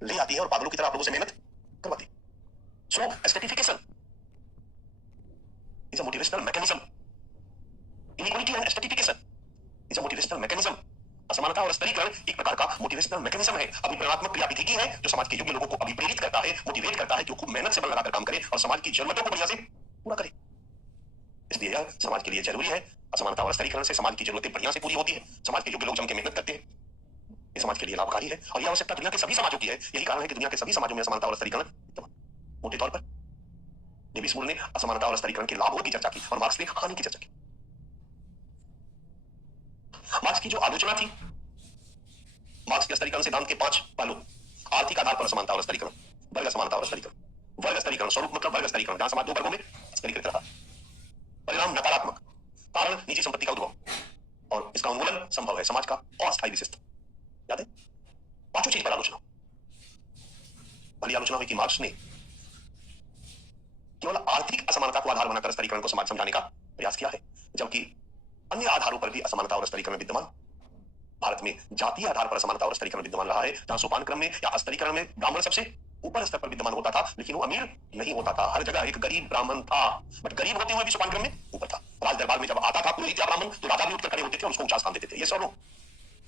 ले आती है और पागलों की तरह आप लोगों से मेहनत करवाती है। So stratification is a motivational mechanism. Inequality and stratification is a motivational mechanism. असमानता और स्तरीकरण एक प्रकार का मोटिवेशनल मैकेनिज्म है, अभिप्रेरणात्मक क्रियाविधि की है, जो समाज के योग्य लोगों को अभिप्रेरित करता है, मोटिवेट करता है कि वो खूब मेहनत से बल लगाकर काम करे और समाज की जरूरतों को बढ़िया से पूरा करे। इसलिए यह समाज के लिए जरूरी है। असमानता और स्तरीकरण से समाज की जरूरतें बढ़िया से पूरी होती है, समाज के योग्य लोग जम के मेहनत करते हैं, ये समाज के लिए लाभकारी है और यह आवश्यकता दुनिया के सभी समाजों की है। यही कारण है कि दुनिया के सभी समाजों में असमानता और स्तरीकरण मोटे तौर पर। डेविस मूर ने असमानता और स्तरीकरण के लाभों की चर्चा की और मार्क्स ने हानि की चर्चा की। मार्क्स की जो आलोचना थी, मार्क्स के स्तरीकरण सिद्धांत के 5 पहलू: आर्थिक आधार पर असमानता और स्तरीकरण, वर्ग असमानता और स्तरीकरण, वर्ग स्तरीकरण स्वरूप मतलब वर्ग स्तरीकरण जहां समाज दो वर्गों में स्तरीकृत रहा, परिणाम नकारात्मक, कारण निजी संपत्ति का उद्भव और इसका उन्मूलन संभव है, समाज का अस्थायी विशिष्ट। याद है? पांचों चीज पर आलोचना। पहली आलोचना हुई कि मार्क्स ने केवल आर्थिक असमानता को आधार बनाकर स्तरीकरण को समाज समझाने का प्रयास किया है, जबकि अन्य आधारों पर भी असमानता और स्तरीकरण विद्यमान। भारत में जातीय आधार पर असमानता और स्तरीकरण विद्यमान रहा है, जहां सोपान क्रम में या स्तरीकरण में ब्राह्मण सबसे ऊपर स्तर पर विद्यमान होता था, लेकिन वो अमीर नहीं होता था। हर जगह एक गरीब ब्राह्मण था, बट गरीब होते हुए भी सोपान क्रम में ऊपर था। राज दरबार में जब आता था पुरोहित या ब्राह्मण, तो राजा भी उठकर खड़े होते थे और उसको ऊंचा स्थान देते थे। ये सब लोग,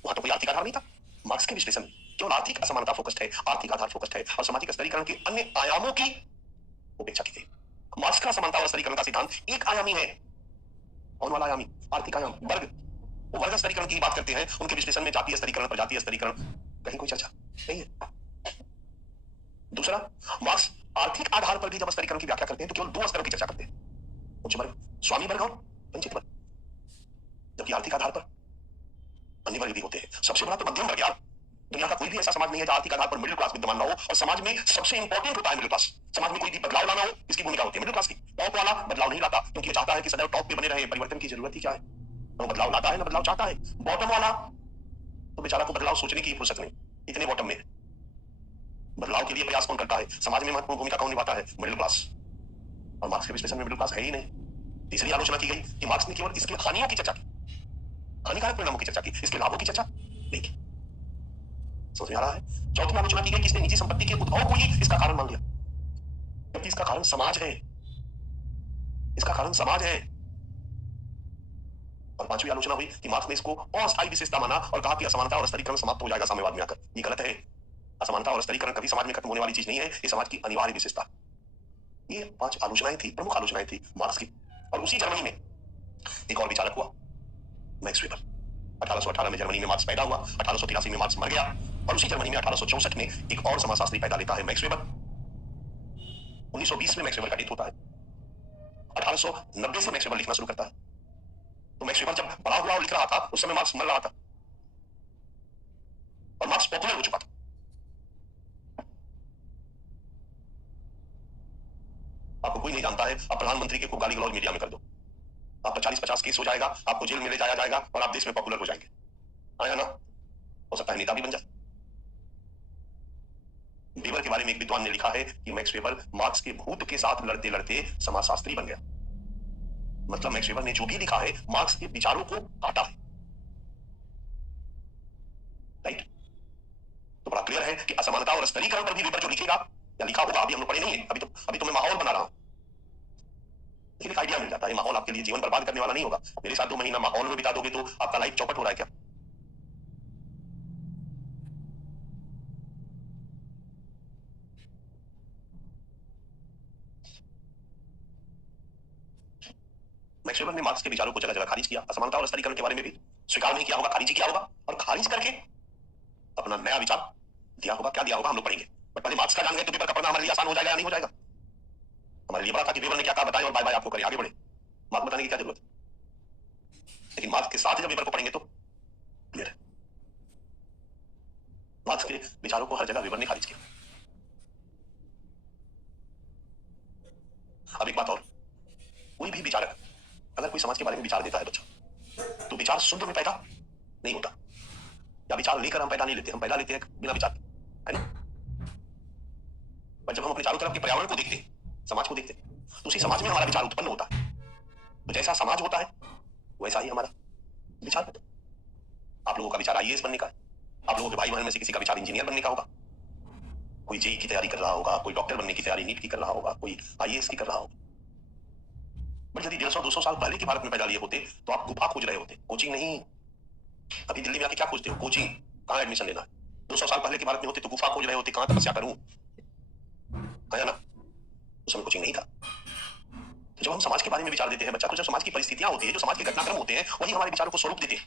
वहां तो कोई आर्थिक आधार नहीं था। मार्क्स के विश्लेषण में केवल आर्थिक असमानता फोकस्ड है, आर्थिक आधार फोकस्ड है और सामाजिक स्तरीकरण के अन्य आयामों की उपेक्षा की थी। मार्क्स का असमानता और स्तरीकरण का सिद्धांत एक आयामी है, कौन वाला आयामी? आर्थिक आयाम, वर्ग। वो वर्ग स्तरीकरण की बात करते हैं, उनके विश्लेषण में जातीय स्तरीकरण, प्रजातीय स्तरीकरण कहीं कोई चर्चा नहीं है। दूसरा, मार्क्स आर्थिक आधार पर भी जब स्तरीकरण की व्याख्या करते हैं तो केवल दो स्तरों की चर्चा करते हैं: उच्च वर्ग, स्वामी वर्ग और वंचित वर्ग। जबकि आर्थिक आधार पर अन्य वर्ग भी होते हैं। सबसे बड़ा तो मध्यम वर्ग यार। दुनिया का कोई भी ऐसा समाज नहीं है जहां आर्थिक आधार पर मिडिल क्लास विद्यमान ना हो, और समाज में सबसे इंपॉर्टेंट होता है मिडिल क्लास। समाज में कोई भी बदलाव लाना हो, इसकी भूमिका होती है मिडिल क्लास की। टॉप वाला बदलाव नहीं लाता, क्योंकि वो चाहता है कि सदैव टॉप पे बने रहे, परिवर्तन की जरूरत ही क्या है। वो बदलाव लाता है ना बदलाव चाहता है। बॉटम वाला तो बेचारा को बदलाव सोचने की फुर्सत नहीं, इतने बॉटम में। बदलाव के लिए प्रयास कौन करता है? समाज में महत्वपूर्ण भूमिका कौन निभाता है? Middle class. और मार्क्स के विश्लेषण में मिडिल क्लास है ही नहीं। तीसरी आलोचना की गई कि मार्क्स ने केवल इसके हानियों की चर्चा की, हानिकारक परिणामों की चर्चा की, इसके लाभों की चर्चा नहीं की। समझ में आ रहा है? चौथी आलोचना की गई कि इसने निजी संपत्ति के उद्भव को ही इसका कारण मान लिया, जबकि इसका कारण समाज है, इसका कारण समाज है। और पांचवी आलोचना हुई कि मार्क्स ने इसको अस्थायी विशेषता माना और कहा कि असमानता और स्तरीकरण समाप्त हो जाएगा साम्यवाद में आकर। ये गलत है। असमानता और स्तरीकरण कभी समाज में खत्म होने वाली चीज नहीं है, ये समाज की अनिवार्य विशेषता। ये 5 आलोचनाएं थी, प्रमुख आलोचनाएं थी मार्क्स की। और उसी जर्मनी में एक और विचारक हुआ, मैक्स वेबर। 1818 में जर्मनी में मार्क्स पैदा हुआ, 1883 में मार्क्स मर गया, और उसी जर्मनी में 1864 में एक और समाजशास्त्री पैदा लेता है, मैक्स वेबर। 1920 में मैक्स वेबर का डेथ होता है। 1890 से मैक्स वेबर लिखना शुरू करता है। तो मैक्स वेबर जब बड़ा हुआ और लिख रहा था, उस समय मार्क्स मर रहा था और मार्क्स पॉपुलर हो चुका था। आपको कोई नहीं जानता है, आप प्रधानमंत्री के खूब गाली गलौज मीडिया में कर दो, आप पर 40-50 केस हो जाएगा, आपको जेल में ले जाया जाएगा और आप देश में पॉपुलर हो जाएंगे। आया ना? हो सकता है नेता भी बन जाए। वेबर के बारे में एक विद्वान ने लिखा है कि मैक्स वेबर मार्क्स के भूत के साथ लड़ते लड़ते समाजशास्त्री बन गया। मतलब मैक्स वेबर ने जो भी लिखा है, मार्क्स के विचारों को काटा है। राइट? तो बड़ा क्लियर है कि असमानता और स्तरीकरण पर भी वेबर जो लिखेगा या लिखा होगा, अभी हम लोग पढ़े नहीं है, अभी तो मैं माहौल बना रहा हूं, लेकिन एक आइडिया मिल जाता है। माहौल आपके लिए जीवन बर्बाद करने वाला नहीं होगा। मेरे साथ 2 महीना माहौल में बिता दोगे तो आपका लाइफ चौपट हो रहा है क्या? मैक्स वेबर ने मार्क्स के विचारों को जगह जगह खारिज किया, असमानता और स्तरीकरण के बारे में भी स्वीकार नहीं किया होगा, खारिज किया होगा, और खारिज करके अपना नया विचार दिया होगा। क्या दिया होगा हम लोग पढ़ेंगे, बट पहले मार्क्स का जान गए तो वेबर का पढ़ना हमारे लिए आसान हो जाएगा या नहीं हो जाएगा? हमारे लिए बड़ा था कि वेबर ने क्या कहा बताएं और बाय बाय आपको करें, आगे बढ़े। मार्क्स बताने की क्या जरूरत है? लेकिन मार्क्स के साथ जब वेबर को पढ़ेंगे तो क्लियर है। मार्क्स के विचारों को हर जगह वेबर ने खारिज किया। अब एक बात और, कोई भी विचारक अगर कोई समाज के बारे में विचार देता है बच्चा, तो विचार शुद्ध में पैदा नहीं होता, या विचार लेकर हम पैदा नहीं लेते, हम पैदा लेते हैं बिना विचार, है ना? पर जब हम अपने चारों तरफ के पर्यावरण को देखते हैं, समाज को देखते हैं, तो उसी समाज में हमारा विचार उत्पन्न होता है। तो जैसा समाज होता है वैसा ही हमारा विचार होता है। आप लोगों का विचार आईएएस बनने का है, आप लोगों के भाई बहन में से किसी का विचार इंजीनियर बनने का होगा, कोई जेई की तैयारी कर रहा होगा, कोई डॉक्टर बनने की तैयारी नीट की कर रहा होगा, कोई आईएएस की कर रहा होगा। बट यदि 150-200 साल पहले के भारत में पैदा लिए होते तो आप गुफा खोज रहे होते, कोचिंग नहीं। अभी दिल्ली में आके क्या खोजते हो? कोचिंग, कहाँ एडमिशन लेना है। 200 साल पहले के भारत में होते तो गुफा खोज रहे होते, कहाँ तपस्या करूं, है ना। उस समय कोचिंग नहीं था। तो जब हम समाज के बारे में विचार देते हैं बच्चा, तो जो समाज की परिस्थितियां होती है, जो समाज के घटनाक्रम होते हैं, वही हमारे विचारों को स्वरूप देते हैं।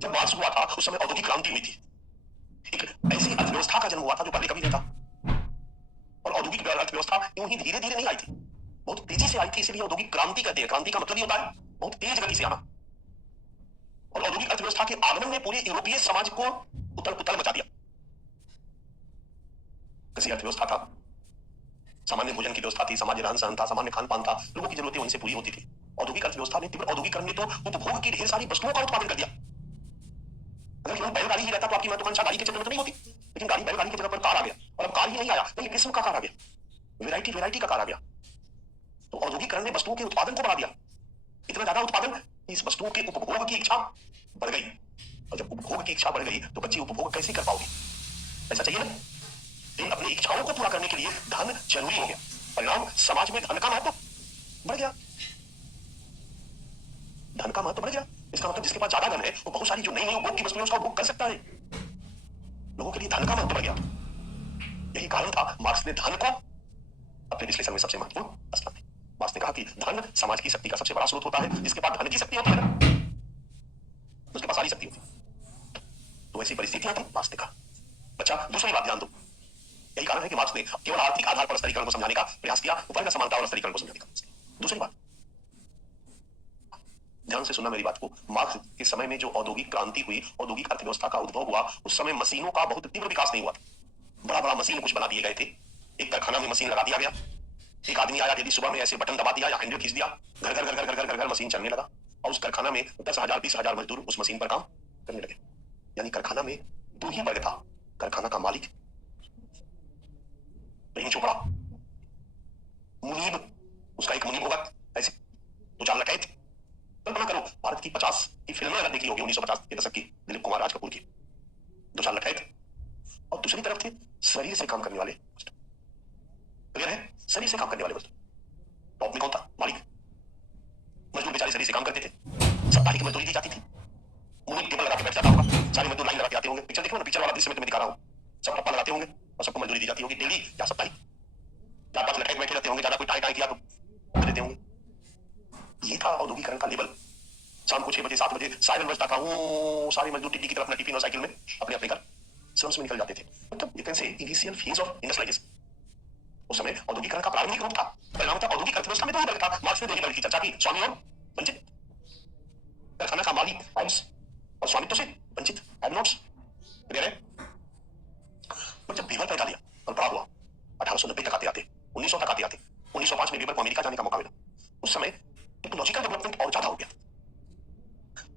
जब मार्क्स हुआ था उस समय औद्योगिक क्रांति हुई थी, एक ऐसी अर्थव्यवस्था का जन्म हुआ था जो पहले कभी नहीं था। और औद्योगिक अर्थव्यवस्था यूं ही धीरे धीरे नहीं आई थी, बहुत तेजी से आई थी, इसलिए औद्योगिक क्रांति कहते हैं। क्रांति का मतलब ही होता है बहुत तेज गति से आना। और औद्योगिक अर्थव्यवस्था के आगमन ने पूरे यूरोपीय समाज को उथल पुथल मचा दिया। कैसी अर्थव्यवस्था था? सामान्य भोजन की व्यवस्था थी, सामान्य रहन सहन था, सामान्य खान पान था, लोगों की जरूरतें वहीं से पूरी होती थी। औद्योगिक अर्थव्यवस्था ने, तीव्र औद्योगिकरण ने तो उपभोग की ढेर सारी वस्तुओं का उत्पादन कर दिया। अगर केवल बैलगाड़ी ही रहता तो आपकी महत्वाकांक्षा गाड़ी के चक्कर में तो नहीं होती, लेकिन गाड़ी बैलगाड़ी की जगह पर कार आ गया। और अब कार ही नहीं आया, नई किस्म का कार आ गया, वैरायटी का कार आ गया। तो औद्योगिकरण ने वस्तुओं के उत्पादन को बढ़ा दिया। इतना ज्यादा उत्पादन, इस वस्तुओं के उपभोग की इच्छा बढ़ गई। और जब उपभोग की इच्छा बढ़ गई तो बच्चे उपभोग कैसे कर पाओगे? ऐसा चाहिए ना। लेकिन अपनी इच्छाओं को पूरा करने के लिए धन जरूरी हो गया। परिणाम, समाज में धन का महत्व बढ़ गया। धन का महत्व बढ़ गया, इसका मतलब जिसके पास ज्यादा धन है वो बहुत सारी जो नई नई उपभोग की वस्तुएं उसका उपभोग कर सकता है। लोगों के लिए धन का महत्व बढ़ गया। यही कारण था मार्क्स ने धन को अपने विश्लेषण में सबसे महत्वपूर्ण स्थान दिया। मार्क्स ने कहा कि धन समाज की शक्ति का सबसे बड़ा स्रोत होता है। जिसके पास धन की शक्ति होती है ना, उसके पास सारी शक्ति होती है। तो ऐसी परिस्थितियां थी, मार्क्स ने कहा। बच्चा, दूसरी बात ध्यान दो। यही कारण है कि मार्क्स ने केवल आर्थिक आधार पर स्तरीकरण को समझाने का प्रयास किया, वर्ग समानता और स्तरीकरण को समझाने का प्रयास किया। दूसरी बात, ध्यान से सुनना मेरी बात को। मार्क्स के समय में जो औद्योगिक क्रांति हुई, औद्योगिक अर्थव्यवस्था का उद्भव हुआ, उस समय मशीनों का बहुत तीव्र विकास नहीं हुआ था। बड़ा बड़ा मशीन कुछ बना दिए गए थे। एक कारखाना में मशीन लगा दिया गया, एक आदमी आया, यदि सुबह में ऐसे बटन दबा दिया या हैंडल खींच दिया, घर घर घर घर घर घर घर मशीन चलने लगा। और उस कारखाना में 10,000 20,000 मजदूर उस मशीन पर काम करने लगे। यानी कारखाना में दो ही वर्ग था, कारखाना का मालिक, रहीम चोपड़ा, मुनीब, उसका एक मुनीब होगा, ऐसे 2-4 लकैत। कल्पना करो, भारत की 50 की फिल्में अगर देखी होगी 1950 के दशक की, दिलीप कुमार, राज कपूर की, 2-4 लकैत। और दूसरी तरफ थे शरीर से काम करने वाले, क्लियर है? शरीर से काम करने वाले मजदूर। टॉप में कौन था? मालिक। मजदूर बेचारे शरीर से काम करते थे, साप्ताहिक मजदूरी दी जाती थी। मुनीब टेबल लगा के बैठ जाता होगा, सारे मजदूर लाइन लगा के आते होंगे। पिक्चर देखो ना, पिक्चर वाला दृश्य में तुम्हें दिखा रहा हूं। सब टप्पा लगाते होंगे और सबको मजदूरी दी जाती होगी, डेली या साप्ताहिक। 4-5 लड़के बैठे रहते होंगे, ज्यादा कोई टाई टाई किया तो देते होंगे। ये था औद्योगिकरण का लेवल। शाम को 6 बजे 7 बजे साइरन बजता था, वो सारे मजदूर टिड्डी की तरफ अपना टिफिन और साइकिल में अपने अपने घर स्लम्स में निकल जाते थे। मतलब you can say initial phase of industrialisation. उस समय औद्योगिकरण का प्रारंभिक रूप था। परिणाम था औद्योगिक अर्थव्यवस्था में दो वर्ग था। मार्क्स ने दो वर्ग की चर्चा की, स्वामी और वंचित। कारखाना का मालिक हैव्स और स्वामित्व से वंचित हैव नॉट्स। क्लियर है? पर जब बीवर पैदा लिया और बड़ा हुआ, 1890 तक आते आते 1900 तक आते आते 1905 में बीवर को अमेरिका जाने का मौका मिला। उस समय टेक्नोलॉजिकल डेवलपमेंट और ज्यादा हो गया,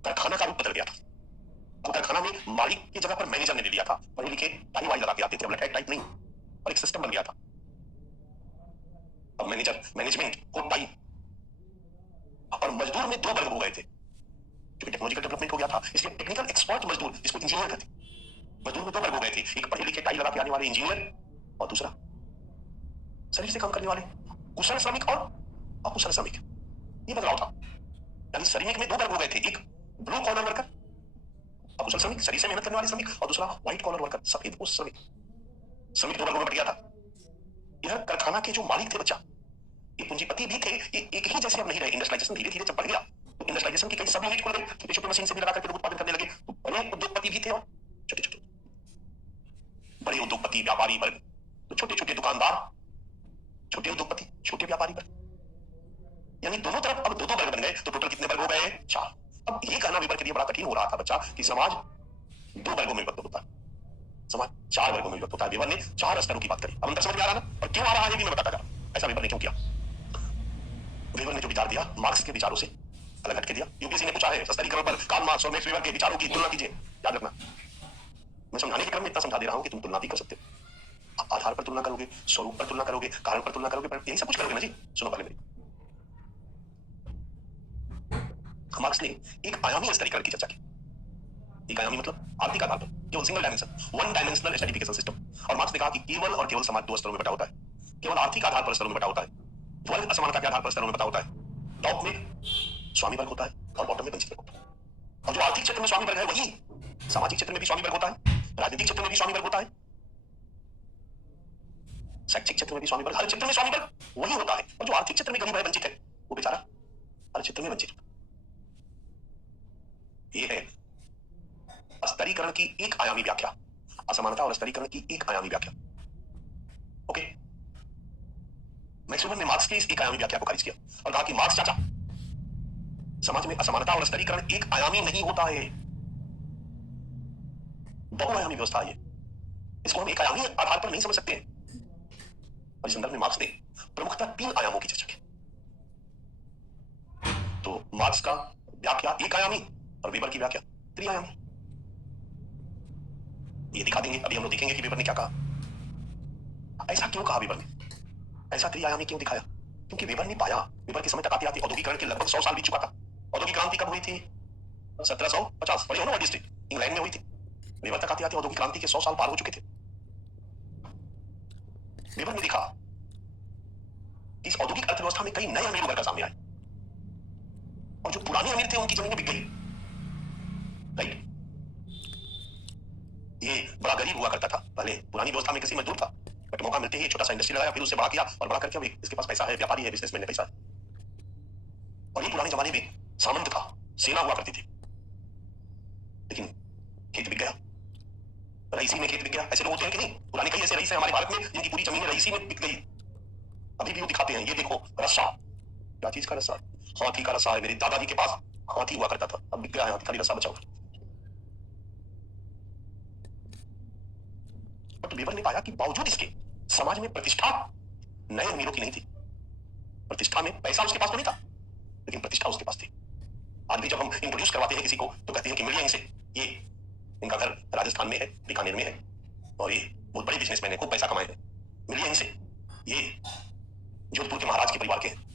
कारखाना का रूप बदल गया था। अब कारखाना में मालिक की जगह पर मैनेजर ने ले लिया था। पढ़े लिखे टाई वाई लगा के आते थे, अब टाइप नहीं, और एक सिस्टम बन गया था। अब मैनेजर, मैनेजमेंट, कोट टाई और मजदूर में दो वर्ग हो गए थे, क्योंकि टेक्नोलॉजिकल डेवलपमेंट हो गया था। इसलिए टेक्निकल एक्सपर्ट मजदूर, जिसको इंजीनियर कहते, मजदूर में दो वर्ग हो गए थे। एक पढ़े लिखे टाई लगा के आने वाले इंजीनियर, और दूसरा शरीर से काम करने वाले कुशल श्रमिक और अकुशल श्रमिक। ये बदलाव था। यानी श्रमिक में दो वर्ग हो गए थे, एक ब्लू कॉलर वर्कर, अकुशल श्रमिक, शरीर से मेहनत करने वाले श्रमिक, और दूसरा व्हाइट कॉलर वर्कर, सफेद पोस्ट श्रमिक। श्रमिक दो वर्गों में बट गया था। यह कारखाना के जो मालिक थे बच्चा, ये पूंजीपति भी थे, ये एक ही जैसे अब नहीं रहे। इंडस्ट्रियलाइजेशन धीरे धीरे जब बढ़ गया तो इंडस्ट्रियलाइजेशन की कई सब यूनिट खुल गए, छोटे छोटे मशीन से भी लगा करके उत्पादन करने लगे। तो बड़े उद्योगपति भी थे और छोटे छोटे, बड़े उद्योगपति व्यापारी वर्ग, तो छोटे छोटे दुकानदार, छोटे उद्योगपति, छोटे व्यापारी वर्ग। यानी दोनों तरफ अब दो दो वर्ग बन गए। तो टोटल कितने वर्ग हो गए? 4। अब ये कहना विवर के लिए बड़ा कठिन हो रहा था बच्चा कि समाज दो वर्गों में विभक्त होता है, समाज 4 वर्गों में विभक्त होता है। विवर ने 4 स्तरों की बात करी। अब अंदर समझ में आ रहा ना, और क्यों आ रहा है ये भी मैं बताता जा रहा हूं। ऐसा विवर ने क्यों किया? विवर ने जो विचार दिया मार्क्स के विचारों से अलग हटके दिया। यूपीएससी ने पूछा है स्तरीकरण पर कार्ल मार्क्स और मैक्स वेबर के विचारों की तुलना कीजिए। याद रखना, मैं समझाने के क्रम में इतना समझा दे रहा हूं कि तुम तुलना भी कर सकते हो। आधार पर तुलना करोगे, स्वरूप पर तुलना करोगे, कारण पर तुलना करोगे, यही सब कुछ करोगे ना जी। सुनो पहले मेरी। मार्क्स ने एक आयामी स्तरीकरण की चर्चा की। एक आयामी मतलब आर्थिक आधार पर, केवल single dimension, one dimensional stratification system. और मार्क्स ने कहा कि केवल और केवल समाज दो स्तरों में बटा होता है, केवल आर्थिक आधार पर स्तरों में बटा होता है, वर्ग असमानता के आधार पर स्तरों में बटा होता है। टॉप में स्वामी वर्ग होता है और बॉटम में वंचित वर्ग होता है। और जो आर्थिक क्षेत्र में स्वामी वर्ग है वही सामाजिक क्षेत्र में भी स्वामी वर्ग होता है, राजनीतिक क्षेत्र में भी स्वामी वर्ग होता है, शैक्षिक क्षेत्र में भी स्वामी वर्ग, हर क्षेत्र में स्वामी वर्ग वही होता है। और जो आर्थिक क्षेत्र में गरीब है, वंचित है, वो बेचारा हर क्षेत्र में वंचित होता है। ये है स्तरीकरण की एक आयामी व्याख्या, असमानता और स्तरीकरण की एक आयामी व्याख्या। ओके, मैक्स वेबर ने मार्क्स की इस एक आयामी व्याख्या को खारिज किया और कहा कि मार्क्स चाचा, समाज में असमानता और स्तरीकरण एक आयामी नहीं होता है, बहुआयामी व्यवस्था है। इसको हम एक आयामी आधार पर नहीं समझ सकते हैं। और इस संदर्भ में मार्क्स ने प्रमुखतः तीन आयामों की चर्चा की। तो मार्क्स का व्याख्या एक आयामी और वेबर की व्याख्या त्रिआयामी। ये दिखा देंगे, अभी हम लोग देखेंगे कि वेबर ने क्या कहा। ऐसा क्यों कहा वेबर ने, ऐसा त्रिआयामी क्यों दिखाया? क्योंकि वेबर ने पाया, वेबर के समय तक आते आते औद्योगिकरण के लगभग 100 साल बीत चुका था। औद्योगिक क्रांति कब हुई थी? 1750, पढ़ी हो ना, वर्ड इंग्लैंड में हुई थी। वेबर तक आते आते औद्योगिक क्रांति के 100 साल पार हो चुके थे। वेबर ने देखा कि इस औद्योगिक अर्थव्यवस्था में कई नए अमीर वर्ग सामने आए और जो पुराने अमीर थे उनकी जमीनें बिक गई। राइट, ये बड़ा गरीब हुआ करता था पहले, पुरानी व्यवस्था में किसी मजदूर था, बट मौका मिलते ही छोटा सा इंडस्ट्री लगाया, फिर उससे बड़ा किया और बड़ा करके इसके पास पैसा है, व्यापारी है, बिजनेसमैन है, पैसा है। और ये पुराने जमाने में सामंत था, सेना हुआ करती थी। लेकिन खेत बिक गया, रईसी में खेत बिक गया। ऐसे लोग होते हैं कि नहीं? पुराने कई ऐसे रईस हैं हमारे भारत में जिनकी पूरी जमीन रईसी में बिक गई। अभी भी वो दिखाते हैं, ये देखो रस्सा, क्या चीज का रस्सा? हाथी का रस्सा है। मेरे दादाजी के पास हाथी हुआ करता था, अब बिक गया है हाथी, खाली रस्सा बचा हुआ। बट वेबर ने पाया कि बावजूद इसके समाज में प्रतिष्ठा नए अमीरों की नहीं थी। प्रतिष्ठा में पैसा उसके पास तो नहीं था, लेकिन प्रतिष्ठा उसके पास थी। आज भी जब हम इंट्रोड्यूस करवाते हैं किसी को तो कहते हैं कि मिलिए इनसे, ये इनका घर राजस्थान में है, बीकानेर में है, और ये बहुत बड़े बिजनेसमैन है, खूब पैसा कमाए हैं, मिलिए इनसे, ये जोधपुर के महाराज के परिवार के हैं।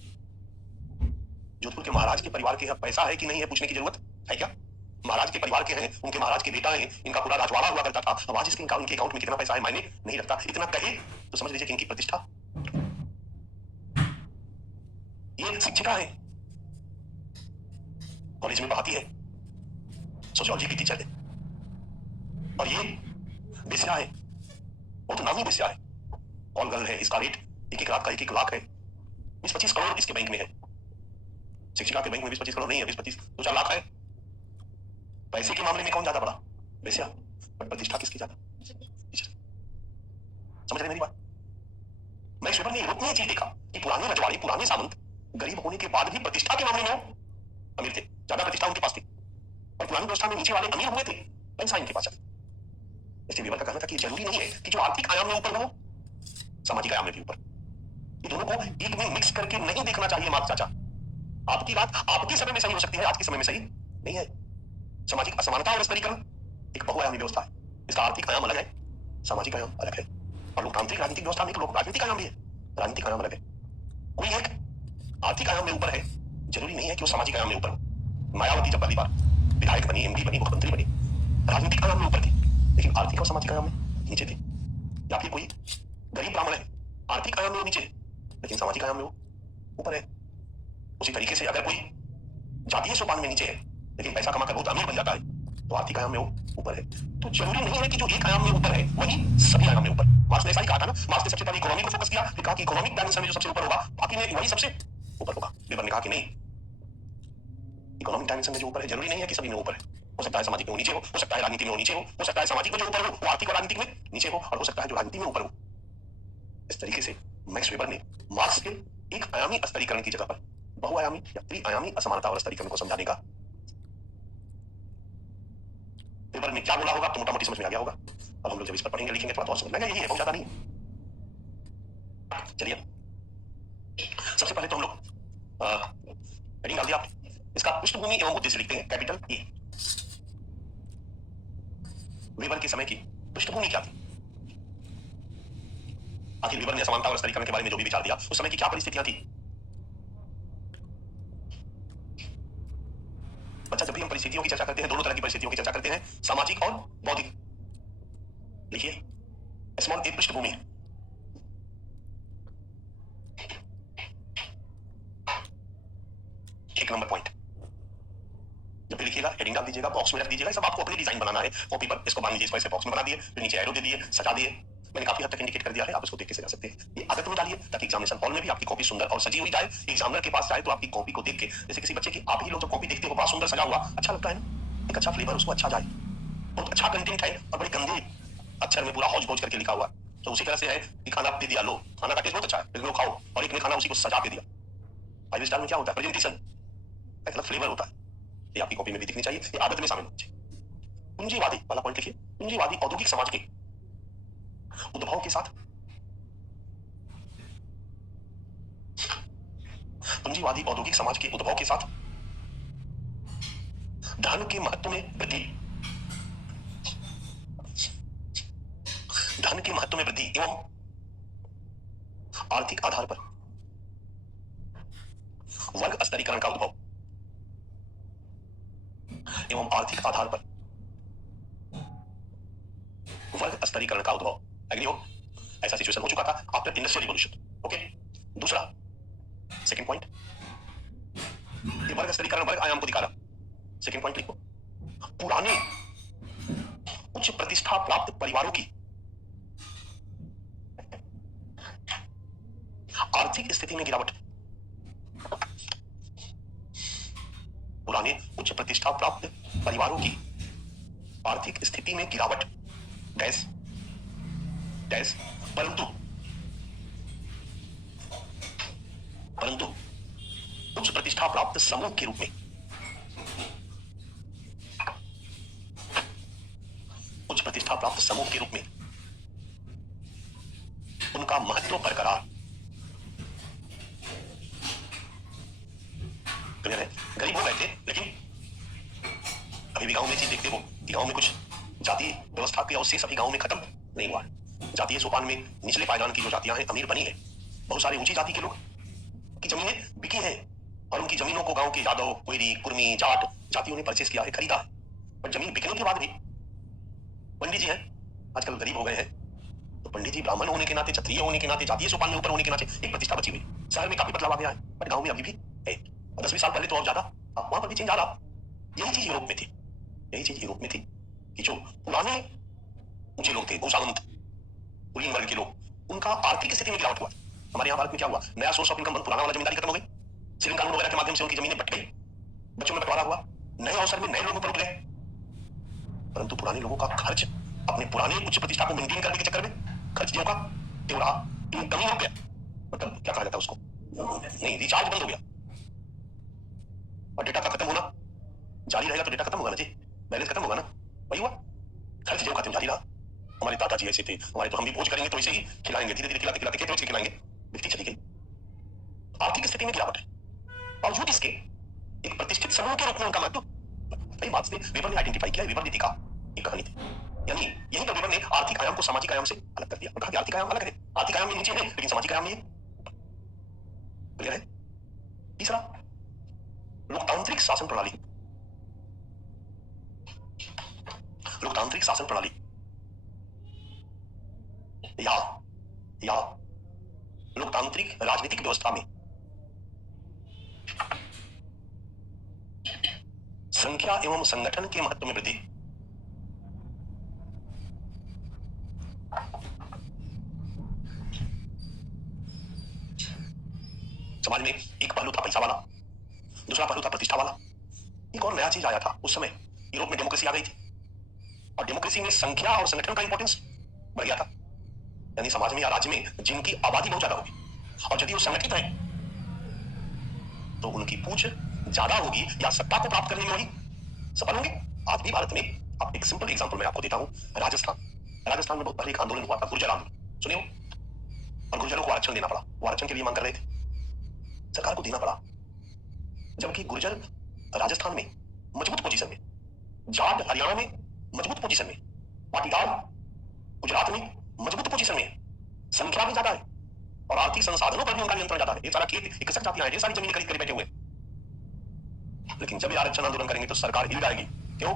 जोधपुर के महाराज के परिवार के पैसा है कि नहीं है पूछने की जरूरत है क्या? महाराज के परिवार के हैं, उनके महाराज के बेटा हैं, इनका पूरा राजवाड़ा हुआ करता था। अब आज इसके उनके अकाउंट में कितना पैसा है मायने नहीं रखता। इतना कहे तो समझ लीजिए कि इनकी प्रतिष्ठा। ये शिक्षिका है, कॉलेज में पढ़ाती है, सोशियोलॉजी की टीचर है। और ये बेस्या है, वो तो नाम ही बेस्या है, कॉल गर्ल है। इसका रेट 1-1 लाख का 1-1 लाख है। 20-25 करोड़ इसके बैंक में है। शिक्षिका के बैंक में 20-25 करोड़ नहीं है, 20-25 2-4 लाख है। पैसे के मामले में कौन ज्यादा बड़ा? बेस्या। बट प्रतिष्ठा किसकी ज्यादा? समझ रहे मेरी बात? मैक्स वेबर ने यूरोप में ये चीज देखा कि पुराने रजवाड़े, पुराने सामंत गरीब होने के बाद भी प्रतिष्ठा के मामले में अमीर थे, ज्यादा प्रतिष्ठा उनके पास थी। और पुरानी व्यवस्था में नीचे वाले अमीर हुए थे, पैसा इनके पास चला। इसलिए वेबर का कहना था कि जरूरी नहीं है कि जो आर्थिक आयाम में ऊपर हो, सामाजिक आयाम में भी ऊपर। ये दोनों को एक में मिक्स करके नहीं देखना चाहिए। मार्क्स चाचा, आपकी बात आपके समय में सही हो सकती है, आज के समय में सही नहीं है। सामाजिक असमानता और स्तरीकरण एक बहुआयामी व्यवस्था है, इसका आर्थिक आयाम अलग है, सामाजिक आयाम अलग है। और लोकतांत्रिक राजनीतिक व्यवस्था में एक लोक राजनीतिक आयाम भी है, राजनीतिक आयाम अलग है। कोई एक आर्थिक आयाम में ऊपर है, जरूरी नहीं है कि वो सामाजिक आयाम में ऊपर हो। मायावती जब पहली बार विधायक बनी, एमपी बनी, मुख्यमंत्री बनी, राजनीतिक आयाम में ऊपर थी, लेकिन आर्थिक और सामाजिक आयाम में नीचे थी। या फिर कोई गरीब ब्राह्मण है, आर्थिक आयाम में वो नीचे, लेकिन सामाजिक आयाम में वो ऊपर है। उसी तरीके से अगर कोई जातीय सोपान में नीचे है, लेकिन पैसा कमाकर बहुत अमीर बन जाता है, तो आर्थिक आयाम में वो ऊपर है। तो जरूरी नहीं है कि जो एक आयाम में ऊपर है वही सभी आयाम में ऊपर। मार्क्स ने ऐसा ही कहा था ना। मार्क्स ने सबसे पहले इकोनॉमी को फोकस किया, फिर कहा कि इकोनॉमिक डायमेंशन में जो सबसे ऊपर होगा, बाकी में वही सबसे ऊपर होगा। वेबर ने कहा कि नहीं, इकोनॉमिक डायमेंशन में जो ऊपर है जरूरी नहीं है कि सभी में ऊपर है। हो सकता है सामाजिक में वो नीचे हो सकता है राजनीति में वो नीचे हो सकता है सामाजिक में जो ऊपर हो वो आर्थिक और राजनीतिक में नीचे हो, और हो सकता है जो राजनीति में ऊपर हो। इस तरीके से मैक्स वेबर ने मार्क्स के एक आयामी स्तरीकरण की जगह पर बहुआयामी या त्रिआयामी असमानता और स्तरीकरण को समझाने का, वेबर ने क्या बोला होगा तो मोटा मोटी समझ में आ गया होगा। अब हम लोग जब इस पर पढ़ेंगे लिखेंगे थोड़ा तो समझ में आएगा। यही है, बहुत ज्यादा नहीं है। चलिए सबसे पहले तो हम लोग हेडिंग डाल दिया आपने, इसका पृष्ठभूमि एवं उद्देश्य लिखते हैं, कैपिटल ए। वेबर के समय की पृष्ठभूमि क्या थी? आखिर वेबर ने असमानता और स्तरीकरण के बारे में जो भी विचार दिया, उस समय की क्या परिस्थितियां थी? बच्चा, जब भी हम परिस्थितियों की चर्चा करते हैं, दोनों तरह की परिस्थितियों की चर्चा करते हैं, सामाजिक और बौद्धिक। देखिए स्मॉल एक पृष्ठभूमि है। एक नंबर पॉइंट जब भी लिखिएगा हेडिंग डाल दीजिएगा, बॉक्स में रख दीजिएगा। सब आपको अपनी डिजाइन बनाना है कॉपी पर, इसको बांध लीजिए, इसको ऐसे बॉक्स में बना दिए, फिर नीचे एरो दे दिए, सजा दिए। मैंने काफी हद तक इंडिकेट कर दिया है, आप इसको देख के सजा सकते हैं। ये आदत में डालिए ताकि एग्जामिनेशन हॉल में भी आपकी कॉपी सुंदर और सजी हुई जाए। एग्जामिनर के पास जाए तो आपकी कॉपी को देख के, जैसे किसी बच्चे की आप ही लोग जब कॉपी देखते हो बड़ा सुंदर सजा हुआ, अच्छा लगता है ना, एक अच्छा फ्लेवर उसको अच्छा जाए, बहुत अच्छा कंटेंट है और बड़े गंदे अक्षर में पूरा हौज पौज करके लिखा हुआ है, तो उसी तरह से है कि खाना दे दिया, लो खाना का टेस्ट बहुत अच्छा है, लेकिन लो खाओ, और एक ने खाना उसी को सजा के दिया। 5 स्टार में क्या होता है, प्रेजेंटेशन एक अलग फ्लेवर होता है, ये आपकी कॉपी में भी दिखनी चाहिए, ये आदत में शामिल होनी चाहिए। पूंजीवादी वाला पॉइंट लिखिए, पूंजीवादी औद्योगिक समाज के उद्भव के साथ, पूंजीवादी औद्योगिक समाज के उद्भव के साथ धन के महत्व में वृद्धि, धन के महत्व में वृद्धि एवं आर्थिक आधार पर वर्ग स्तरीकरण का उद्भव, एवं आर्थिक आधार पर वर्ग स्तरीकरण का उद्भव। एग्री हो? ऐसा सिचुएशन हो चुका था आफ्टर इंडस्ट्रियल रिवॉल्यूशन। ओके, दूसरा सेकंड पॉइंट, ये वर्ग स्तरीकरण वर्ग आयाम को दिखा रहा। सेकंड पॉइंट लिखो, पुराने उच्च प्रतिष्ठा प्राप्त परिवारों की आर्थिक स्थिति में गिरावट, पुराने उच्च प्रतिष्ठा प्राप्त परिवारों की आर्थिक स्थिति में गिरावट, डैश डैश, परंतु परंतु उच्च प्रतिष्ठा प्राप्त समूह के रूप में, उच्च प्रतिष्ठा प्राप्त समूह के रूप में उनका महत्व बरकरार। क्लियर है? गरीब हो गए थे, लेकिन अभी भी गांव में चीज देखते हो कि गांव में कुछ जातीय व्यवस्था के अवशेष अभी गांव में खत्म नहीं हुआ है। जातीय सोपान में निचले पायदान की जो जातियां हैं अमीर बनी है, बहुत सारे ऊंची जाति के लोग की जमीनें बिकी हैं और उनकी जमीनों को गांव के यादव, कोयरी, कुर्मी, जाट जातियों ने परचेस किया है, खरीदा है। पर जमीन बिकने के बाद भी पंडित जी हैं आजकल गरीब हो गए हैं, तो पंडित जी ब्राह्मण होने के नाते, क्षत्रिय होने के नाते, जातीय सोपान में ऊपर होने के नाते एक प्रतिष्ठा बची हुई। शहर में काफी बदलाव आ गया है, बट गांव में अभी भी है। 10-20 साल पहले तो और ज्यादा, वहां पर भी चेंज आ रहा। यही चीज यूरोप में थी, यही चीज यूरोप में थी कि जो पुराने ऊंचे लोग थे, गोसामंत, कुलीन वर्ग के लोग, उनका आर्थिक स्थिति में गिरावट हुआ। हमारे यहाँ भारत में क्या हुआ, नया सोर्स ऑफ इनकम, पुराना वाला जमींदारी खत्म हो गई, सिविल कानून वगैरह के माध्यम से उनकी जमीनें बट गई, बच्चों में बंटवारा हुआ, नए अवसर में नए लोगों पर उठ गए, परंतु पुराने लोगों का खर्च अपने पुराने उच्च प्रतिष्ठा को मेंटेन करने के चक्कर में खर्च जो का क्यों रहा, क्यों कमी हो गया, मतलब क्या कहा जाता है उसको, नहीं, रिचार्ज बंद हो गया। और डेटा का खत्म होना जारी रहेगा तो डेटा खत्म होगा ना जी, बैलेंस खत्म होगा ना, वही हुआ, खर्च जो खत्म जारी रहा। हमारे दादाजी ऐसे थे, हमारे तो हम भी भोज करेंगे तो ऐसे ही खिलाएंगे, धीरे धीरे खिलाते खिलाते खेत बेच के खिलाएंगे, बिकती चली गई। आर्थिक स्थिति में गिरावट है, बावजूद इसके एक प्रतिष्ठित समूह के रूप में उनका महत्व, कई बात से वेबर ने आइडेंटिफाई किया, वेबर नीति का एक कहानी थी, यानी यही तो वेबर ने आर्थिक आयाम को सामाजिक आयाम से अलग कर दिया और कहा कि आर्थिक आयाम अलग है, आर्थिक आयाम में नीचे है लेकिन सामाजिक आयाम नहीं है। क्लियर है? तीसरा, लोकतांत्रिक शासन प्रणाली, लोकतांत्रिक शासन प्रणाली या लोकतांत्रिक राजनीतिक व्यवस्था में संख्या एवं संगठन के महत्व में वृद्धि, समाज में एक पहलू था पैसा वाला, दूसरा पहलू था प्रतिष्ठा वाला, एक और नया चीज आया था उस समय, यूरोप में डेमोक्रेसी आ गई थी और डेमोक्रेसी में संख्या और संगठन का इंपॉर्टेंस बढ़ गया था, यानी समाज में या राज्य में जिनकी आबादी बहुत ज्यादा होगी और यदि वो संगठित है तो उनकी पूछ ज्यादा होगी या सत्ता को प्राप्त करने में वही सफल होंगे। आज भी भारत में, आप एक सिंपल एग्जांपल मैं आपको देता हूं, राजस्थान में बहुत पहले एक आंदोलन हुआ था, गुर्जर आंदोलन, सुनिए, और गुर्जरों को आरक्षण देना पड़ा, वो आरक्षण के लिए मांग कर रहे थे, सरकार को देना पड़ा, जबकि गुर्जर राजस्थान में मजबूत पोजीशन में, जाट हरियाणा में मजबूत पोजीशन में, पाटीदार गुजरात में मजबूत पोजीशन में, संख्या भी ज्यादा है और आर्थिक संसाधनों पर भी उनका नियंत्रण ज्यादा है। ये सारा खेत एक सक जातियां हैं, ये सारी जमीन खरीद कर बैठे हुए, लेकिन जब ये आरक्षण आंदोलन करेंगे तो सरकार हिल जाएगी। क्यों?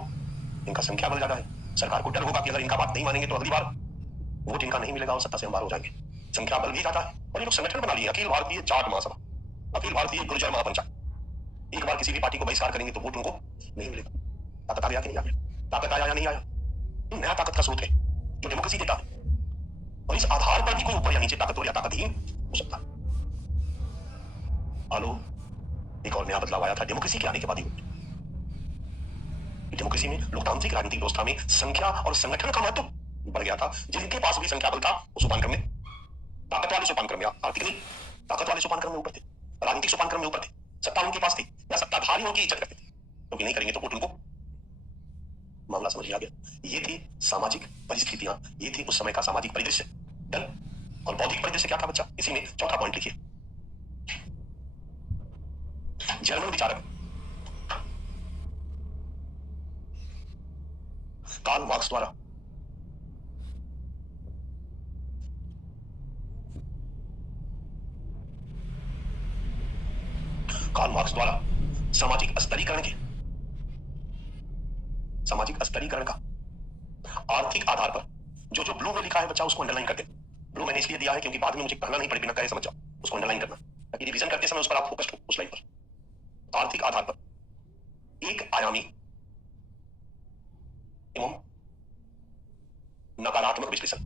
इनका संख्या बल ज्यादा है। सरकार को डर होगा कि अगर इनका बात नहीं मानेंगे तो अगली बार वोट इनका नहीं मिलेगा और सत्ता से हम बाहर हो जाएंगे। संख्या बल भी ज्यादा है और ये लोग संगठन बना लिए, अखिल भारतीय जाट महासभा, अखिल भारतीय गुर्जर महापंचायत। एक बार किसी भी पार्टी को बहिष्कार करेंगे तो वोट उनको नहीं मिलेगा। ताकत आ गया कि नहीं आ गया? ताकत आया या नहीं आया? नया ताकत का स्रोत है जो डेमोक्रेसी देता है, और इस आधार पर भी कोई ऊपर या नीचे ताकतवर या ताकतहीन हो सकता है। आलो, एक और नया बदलाव आया था डेमोक्रेसी के आने के बाद ही। डेमोक्रेसी में, लोकतांत्रिक राजनीतिक व्यवस्था में संख्या और संगठन का महत्व बढ़ गया था। जिनके पास भी संख्या बल था वो सोपान क्रम में, ताकत वाले सोपान क्रम में, आर्थिक नहीं, ताकत वाले सोपान क्रम में ऊपर थे, राजनीतिक सोपान क्रम में ऊपर थे, सत्ता उनके पास थी या सत्ताधारियों की इज्जत करते थे, क्योंकि नहीं करेंगे तो वोट उनको। मामला समझ आ गया? ये थी सामाजिक परिस्थितियां, ये थी उस समय का सामाजिक परिदृश्य। डन। और बौद्धिक परिदृश्य क्या था बच्चा? इसी में चौथा पॉइंट लिखिए। जर्मन विचारक कार्ल मार्क्स द्वारा सामाजिक स्तरीकरण का आर्थिक आधार पर जो जो ब्लू में लिखा है बच्चा उसको अंडरलाइन कर दे। ब्लू मैंने इसलिए दिया है क्योंकि बाद में मुझे कहना नहीं पड़े, बिना कहे समझ जाओ, उसको अंडरलाइन करना ताकि रिवीजन करते समय उस पर आप फोकस्ड हो, उस लाइन पर। आर्थिक आधार पर एक आयामी एवं नकारात्मक विश्लेषण।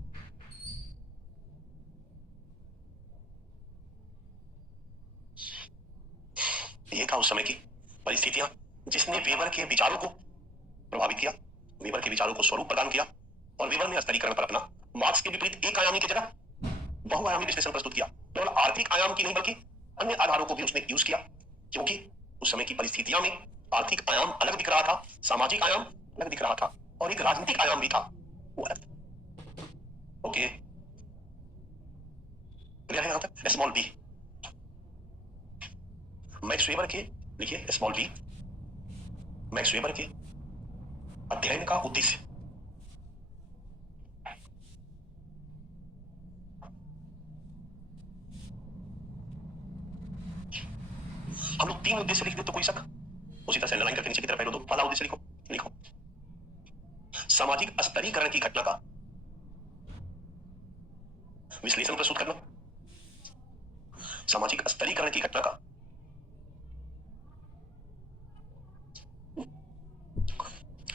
यह था उस समय की परिस्थितियां जिसने वेबर के विचारों को प्रभावित किया, वेबर के विचारों को स्वरूप प्रदान किया, और वेबर ने स्तरीकरण पर अपना मार्क्स के विपरीत एक आयामी की जगह बहुआयामी विश्लेषण प्रस्तुत किया। केवल आर्थिक आयाम की नहीं बल्कि अन्य आधारों को भी उसने यूज किया, क्योंकि उस समय की परिस्थितियां में आर्थिक आयाम अलग दिख रहा था, सामाजिक आयाम अलग दिख रहा था, और एक राजनीतिक आयाम भी था, वो अलग था। ओके, क्लियर है यहां तक? स्मॉल बी, मैक्स वेबर के, लिखिए स्मॉल बी, मैक्स वेबर के अध्ययन का उद्देश्य हम लोग 3 उद्देश्य लिख दे तो कोई शक? उसी तरह से अंडरलाइन करके नीचे की तरफ पहले 2 पहला उद्देश्य लिखो सामाजिक स्तरीकरण की घटना का विश्लेषण प्रस्तुत करना, सामाजिक स्तरीकरण की घटना का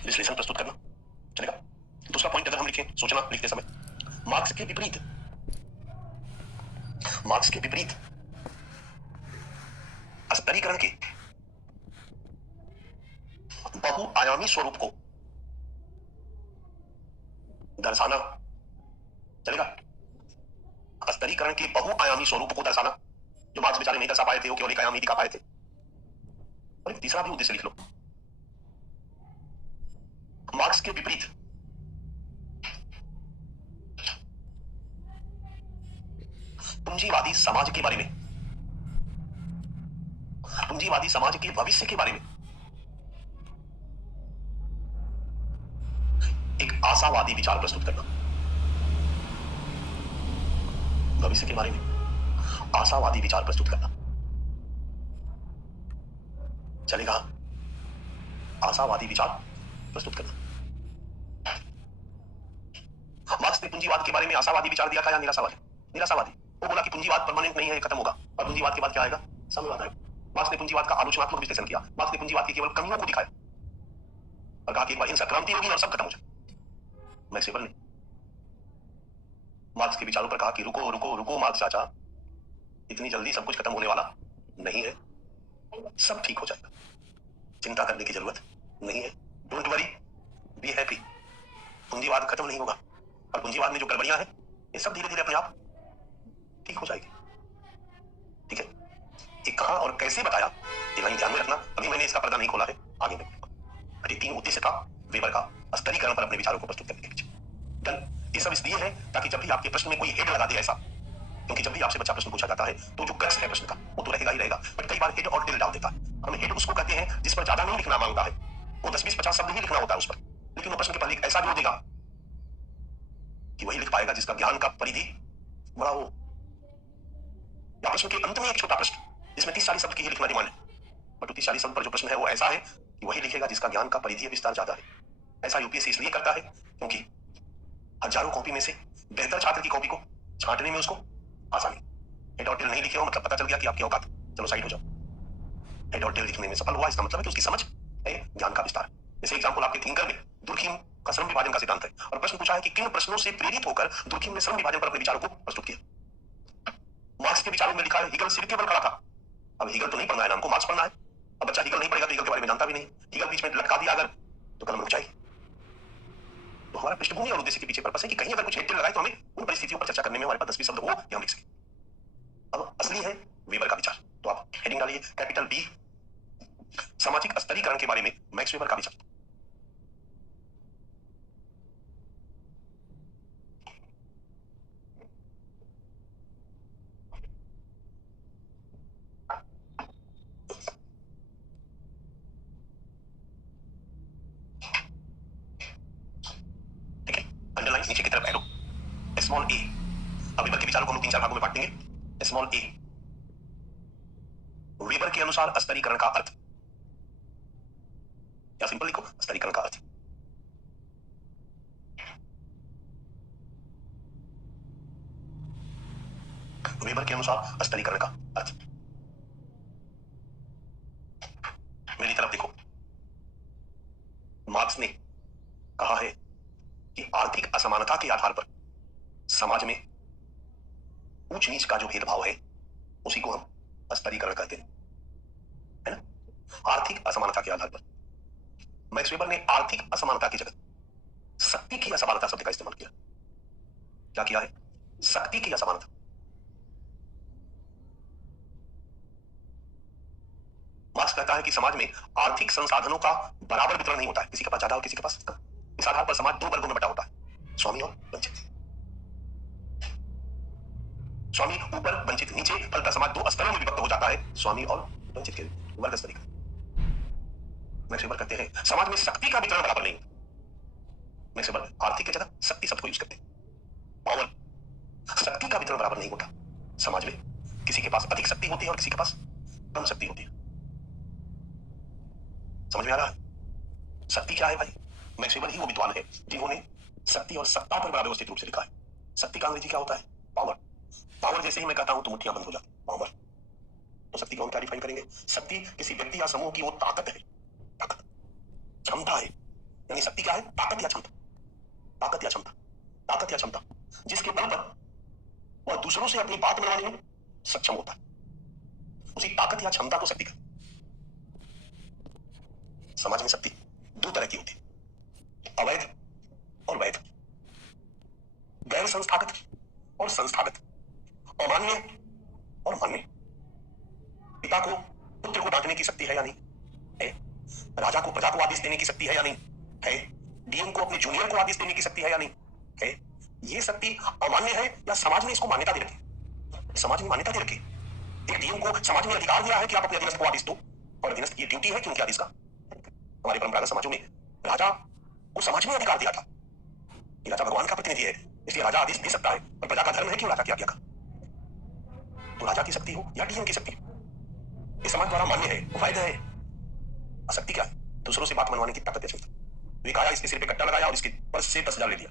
विश्लेषण प्रस्तुत करना। चलेगा? दूसरा पॉइंट अगर हम लिखें, सोचना लिखते समय, मार्क्स के विपरीत स्तरीकरण के बहुआयामी स्वरूप को दर्शाना। चलेगा? स्तरीकरण के बहुआयामी स्वरूप को दर्शाना, जो मार्क्स बेचारे नहीं दर्शा पाए थे, वो केवल एक आयामी दिखा पाए थे। और एक तीसरा भी उद्देश्य लिख लो, मार्क्स के विपरीत पूंजीवादी समाज के बारे में, पूंजीवादी समाज के भविष्य के बारे में एक आशावादी विचार प्रस्तुत करना। भविष्य के बारे में आशावादी विचार प्रस्तुत करना। चलेगा? आशावादी विचार प्रस्तुत करना। मार्क्स ने पूंजीवाद के बारे में आशावादी विचार दिया था या निराशावादी? निराशावादी। वो बोला कि पूंजीवाद परमानेंट नहीं है, खत्म होगा, और पूंजीवाद के बाद क्या आएगा? साम्यवाद आएगा। मार्क्स ने पूंजीवाद का आलोचनात्मक विश्लेषण किया। मार्क्स ने पूंजीवाद की केवल कमियों को दिखाया और कहा कि एक बार हिंसा क्रांति होगी और सब खत्म हो जाए। मैक्स वेबर ने मार्क्स के विचारों पर कहा कि रुको रुको रुको मार्क्स चाचा, इतनी जल्दी सब कुछ खत्म होने वाला नहीं है, सब ठीक हो जाएगा, चिंता करने की जरूरत नहीं है, डोंट वरी, बी हैप्पी। पूंजीवाद खत्म नहीं होगा और पूंजीवाद में जो गड़बड़ियां हैं ये सब धीरे धीरे अपने आप ठीक हो जाएगी। ठीक है? ये कहां और कैसे बताया ये लाइन ध्यान में रखना। अभी मैंने इसका पर्दा नहीं खोला है, आगे में। ये 3 उद्देश्य था वेबर का स्तरीकरण पर अपने विचारों को प्रस्तुत करने के पीछे। डन। ये सब इसलिए है ताकि जब भी आपके प्रश्न में कोई हेड लगा दे ऐसा, क्योंकि जब भी आपसे बच्चा प्रश्न पूछा जाता है तो जो गट्स है प्रश्न का वो तो रहेगा ही रहेगा, बट कई बार हेड और टिल डाल देता है। हम हेड उसको कहते हैं जिस पर ज्यादा नहीं लिखना मांगता है, वो 10, 20, 50 शब्द ही लिखना होता है उस पर, लेकिन वो प्रश्न के पहले एक ऐसा जोड़ देगा कि वही लिख पाएगा जिसका ज्ञान का परिधि बड़ा हो। या प्रश्न के अंत में एक छोटा प्रश्न जिसमें 30-40 शब्द की ही लिखना डिमांड है, बट 30-40 शब्द पर जो प्रश्न है वो ऐसा है कि वही लिखेगा जिसका ज्ञान का परिधीय विस्तार ज्यादा है। ऐसा यूपीएससी इसलिए करता है क्योंकि हजारों कॉपी में से बेहतर छात्र की कॉपी को छांटने में उसको आसानी। हेड और टेल नहीं लिखे हो मतलब पता चल गया कि आपकी औकात, चलो साइड हो जाओ। हेड और टेल लिखने में सफल हुआ इसका मतलब है कि उसकी समझ है ज्ञान का विस्तार। जैसे एग्जाम्पल आपके थिंकर में दुर्खिम का श्रम विभाजन का सिद्धांत है और प्रश्न पूछा है कि किन प्रश्नों से प्रेरित होकर दुर्खिम ने श्रम विभाजन पर अपने विचारों को प्रस्तुत किया। मार्क्स के विचारों में लिखा है हीगल सिर के बल खड़ा था। अब हीगल तो नहीं पढ़ना है, हमको मार्क्स पढ़ना है। अब बच्चा हीगल नहीं पढ़ेगा तो हीगल के बारे में जानता भी नहीं, हीगल बीच में लटका दिया अगर तो कलम रुक जाएगी। तो हमारा पृष्ठभूमि और उद्देश्य के पीछे पर्पस है कि कहीं अगर कुछ हेड टेल लगाए तो हमें उन परिस्थितियों पर चर्चा करने में हमारे पास 10-20 शब्द हो कि हम लिख सकें। अब असली है वेबर का विचार, तो आप हेडिंग डालिए कैपिटल बी, सामाजिक स्तरीकरण के बारे में मैक्स वेबर का विचार। ठीक है, अंडरलाइन नीचे की तरफ एरो स्मॉल ए। अब वेबर के विचारों को हम 3-4 भागों में बांट देंगे। स्मॉल ए, वेबर के अनुसार स्तरीकरण का अर्थ, या सिंपल लिखो स्तरीकरण का अर्थ। वेबर के अनुसार स्तरीकरण का अर्थ, मेरी तरफ देखो। मार्क्स ने कहा है कि आर्थिक असमानता के आधार पर समाज में ऊंच नीच का जो भेदभाव है उसी को हम स्तरीकरण कहते हैं, है ना। आर्थिक असमानता के आधार पर मैक्स वेबर ने आर्थिक असमानता की जगह शक्ति की असमानता शब्द का इस्तेमाल किया। क्या किया है? शक्ति की असमानता। मार्क्स कहता है कि समाज में आर्थिक संसाधनों का बराबर वितरण नहीं होता है, किसी के पास ज्यादा और किसी के पास कम। इस आधार पर समाज 2 वर्गों में बटा होता है, स्वामी और वंचित। स्वामी ऊपर, वंचित नीचे, फलतः समाज 2 स्तरों में विभक्त हो जाता है, स्वामी और वंचित के वर्ग स्तरीय। मैक्स वेबर कहते हैं समाज में शक्ति का वितरण बराबर नहीं होता। मैक्स वेबर आर्थिक की जगह शक्ति शब्द को यूज करते हैं, पावर। शक्ति का वितरण बराबर नहीं होता समाज में, किसी के पास अधिक शक्ति होती है और किसी के पास कम शक्ति होती है। समझ में आ रहा है? शक्ति क्या है भाई? मैक्स वेबर ही वो विद्वान है जिन्होंने शक्ति और सत्ता पर बड़ा व्यवस्थित रूप से लिखा है। शक्ति का अंग्रेजी क्या होता है? पावर। पावर जैसे ही मैं कहता हूं तो मुट्ठियां बंद हो जाती, पावर। तो शक्ति को हम क्या डिफाइन करेंगे? शक्ति किसी व्यक्ति या समूह की वो ताकत है, ताकत, क्षमता है। यानी शक्ति क्या है? ताकत या क्षमता, ताकत या क्षमता, ताकत या क्षमता जिसके बल पर वह दूसरों से अपनी बात मनवाने में सक्षम होता है, उसी ताकत या क्षमता को शक्ति कहते हैं। समाज में शक्ति 2 तरह की होती है, अवैध और वैध, गैर संस्थागत और संस्थागत, अमान्य और मान्य। पिता को पुत्र को डांटने की शक्ति है या नहीं है? राजा को प्रजा को आदेश देने की शक्ति है या नहीं है? डीएम को अपने जूनियर को आदेश देने की शक्ति है या नहीं है? ये शक्ति अमान्य है या समाज ने इसको मान्यता दे रखी? समाज में मान्यता दे रखी। एक डीएम को समाज ने अधिकार दिया है कि आप अपने अधीनस्थ को आदेश दो, और अधीनस्थ की ड्यूटी है कि उनके आदेश का। हमारे परंपरागत समाजों में राजा को समाज ने अधिकार दिया था कि राजा भगवान का प्रतिनिधि है, इसलिए राजा आदेश दे सकता है, पर प्रजा का धर्म है कि राजा क्या क्या का। तो राजा की शक्ति हो या डीएम की शक्ति, ये समाज द्वारा मान्य है, वो वैध है। अशक्ति क्या है? दूसरों से बात मनवाने की ताकत या क्षमता। एक आया, इसके सिर पे कट्टा लगाया और इसके पर्स से 10,000 ले लिया।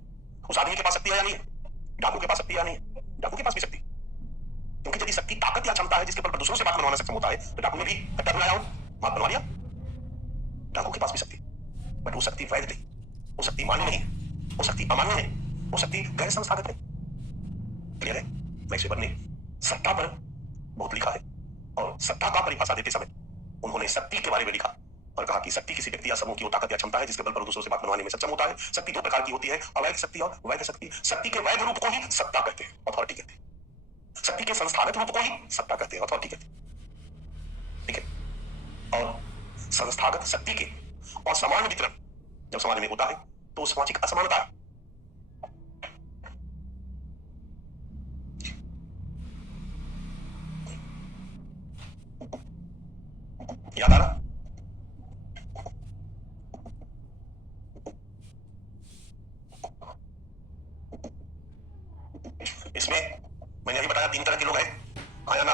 उस आदमी के पास शक्ति है या नहीं है? डाकू के पास शक्ति है या नहीं है? डाकू के पास भी शक्ति, क्योंकि यदि शक्ति ताकत या क्षमता है जिसके बल पर दूसरों से बात मनवाना सक्षम होता है, तो डाकू ने भी कट्टा बुलाया और बात बनवा लिया। डाकू के पास भी शक्ति, बट वो शक्ति वैध नहीं, वो शक्ति मान्य नहीं, वो शक्ति अमान्य है, वो शक्ति गैर संस्थागत है। क्लियर है? मैक्स वेबर ने सत्ता पर बहुत लिखा है और सत्ता का परिभाषा देते समय उन्होंने शक्ति के बारे में लिखा और कहा कि शक्ति किसी व्यक्ति या समूह की वो ताकत या क्षमता है जिसके बल पर दूसरों से बात मनवाने में सक्षम होता है। शक्ति 2 प्रकार की होती है, अवैध शक्ति और वैध शक्ति। शक्ति के वैध रूप को ही सत्ता कहते हैं, अथॉरिटी कहते हैं। शक्ति के संस्थागत रूप को ही सत्ता कहते हैं, अथॉरिटी कहते हैं। ठीक है? और संस्थागत शक्ति के और समान वितरण जब समाज में होता है तो सामाजिक असमानता है। याद आ रहा? इसमें मैंने अभी बताया 3 तरह के लोग हैं, हाँ या ना?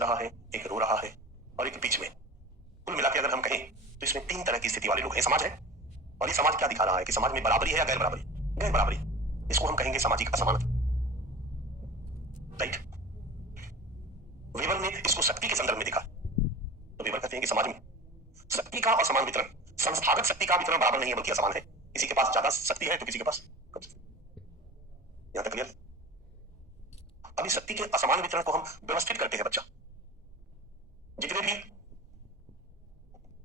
रहा है, एक रो रहा है और एक बीच में। कुल मिला के अगर हम कहें तो इसमें 3 तरह की स्थिति वाले लोग हैं। समाज है, और ये समाज क्या दिखा रहा है कि समाज में बराबरी है या गैर बराबरी? गैर बराबरी। इसको हम कहेंगे सामाजिक असमानता। राइट। वेबर ने इसको शक्ति के संदर्भ में देखा। तो वेबर कहते हैं कि समाज में शक्ति का असमान वितरण, संस्थागत शक्ति का वितरण बराबर नहीं है बल्कि असमान है। किसी के पास ज्यादा शक्ति है तो किसी के पास कम शक्ति। यहां तक क्लियर? अभी शक्ति के असमान वितरण को हम व्यवस्थित करते हैं बच्चा। जितने भी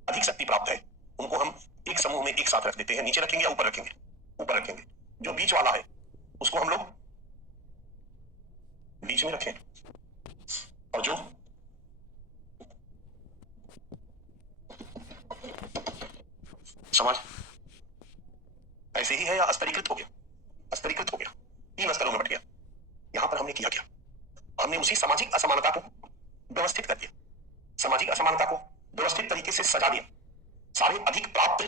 अधिक शक्ति प्राप्त है उनको हम एक समूह में एक साथ रख देते हैं। नीचे रखेंगे या ऊपर रखेंगे? ऊपर रखेंगे। जो बीच वाला है उसको हम लोग बीच में रखें, और जो समाज ऐसे ही है या स्तरीकृत हो गया? स्तरीकृत हो गया, 3 स्तरों में बट गया। यहां पर हमने किया क्या? हमने उसी सामाजिक असमानता को व्यवस्थित कर दिया। सामाजिक असमानता को व्यवस्थित तरीके से सजा दिया। सारे अधिक प्राप्त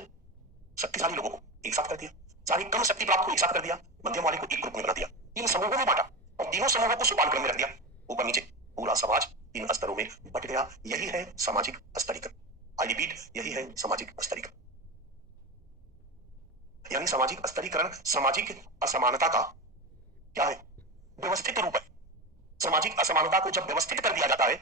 शक्तिशाली लोगों को एक साथ कर दिया, सारे कम शक्ति प्राप्त को एक साथ कर दिया, मध्यम वाले को एक ग्रुप में बना दिया, 3 समूहों में बांटा और तीनों समूहों को सोपान क्रम में रख दिया। ऊपर नीचे पूरा समाज 3 स्तरों में बट गया। यही है सामाजिक स्तरीकरण। आई रिपीट, यही है सामाजिक स्तरीकरण। यानी सामाजिक स्तरीकरण सामाजिक असमानता का क्या है? व्यवस्थित रूप है। सामाजिक असमानता को जब व्यवस्थित कर दिया जाता है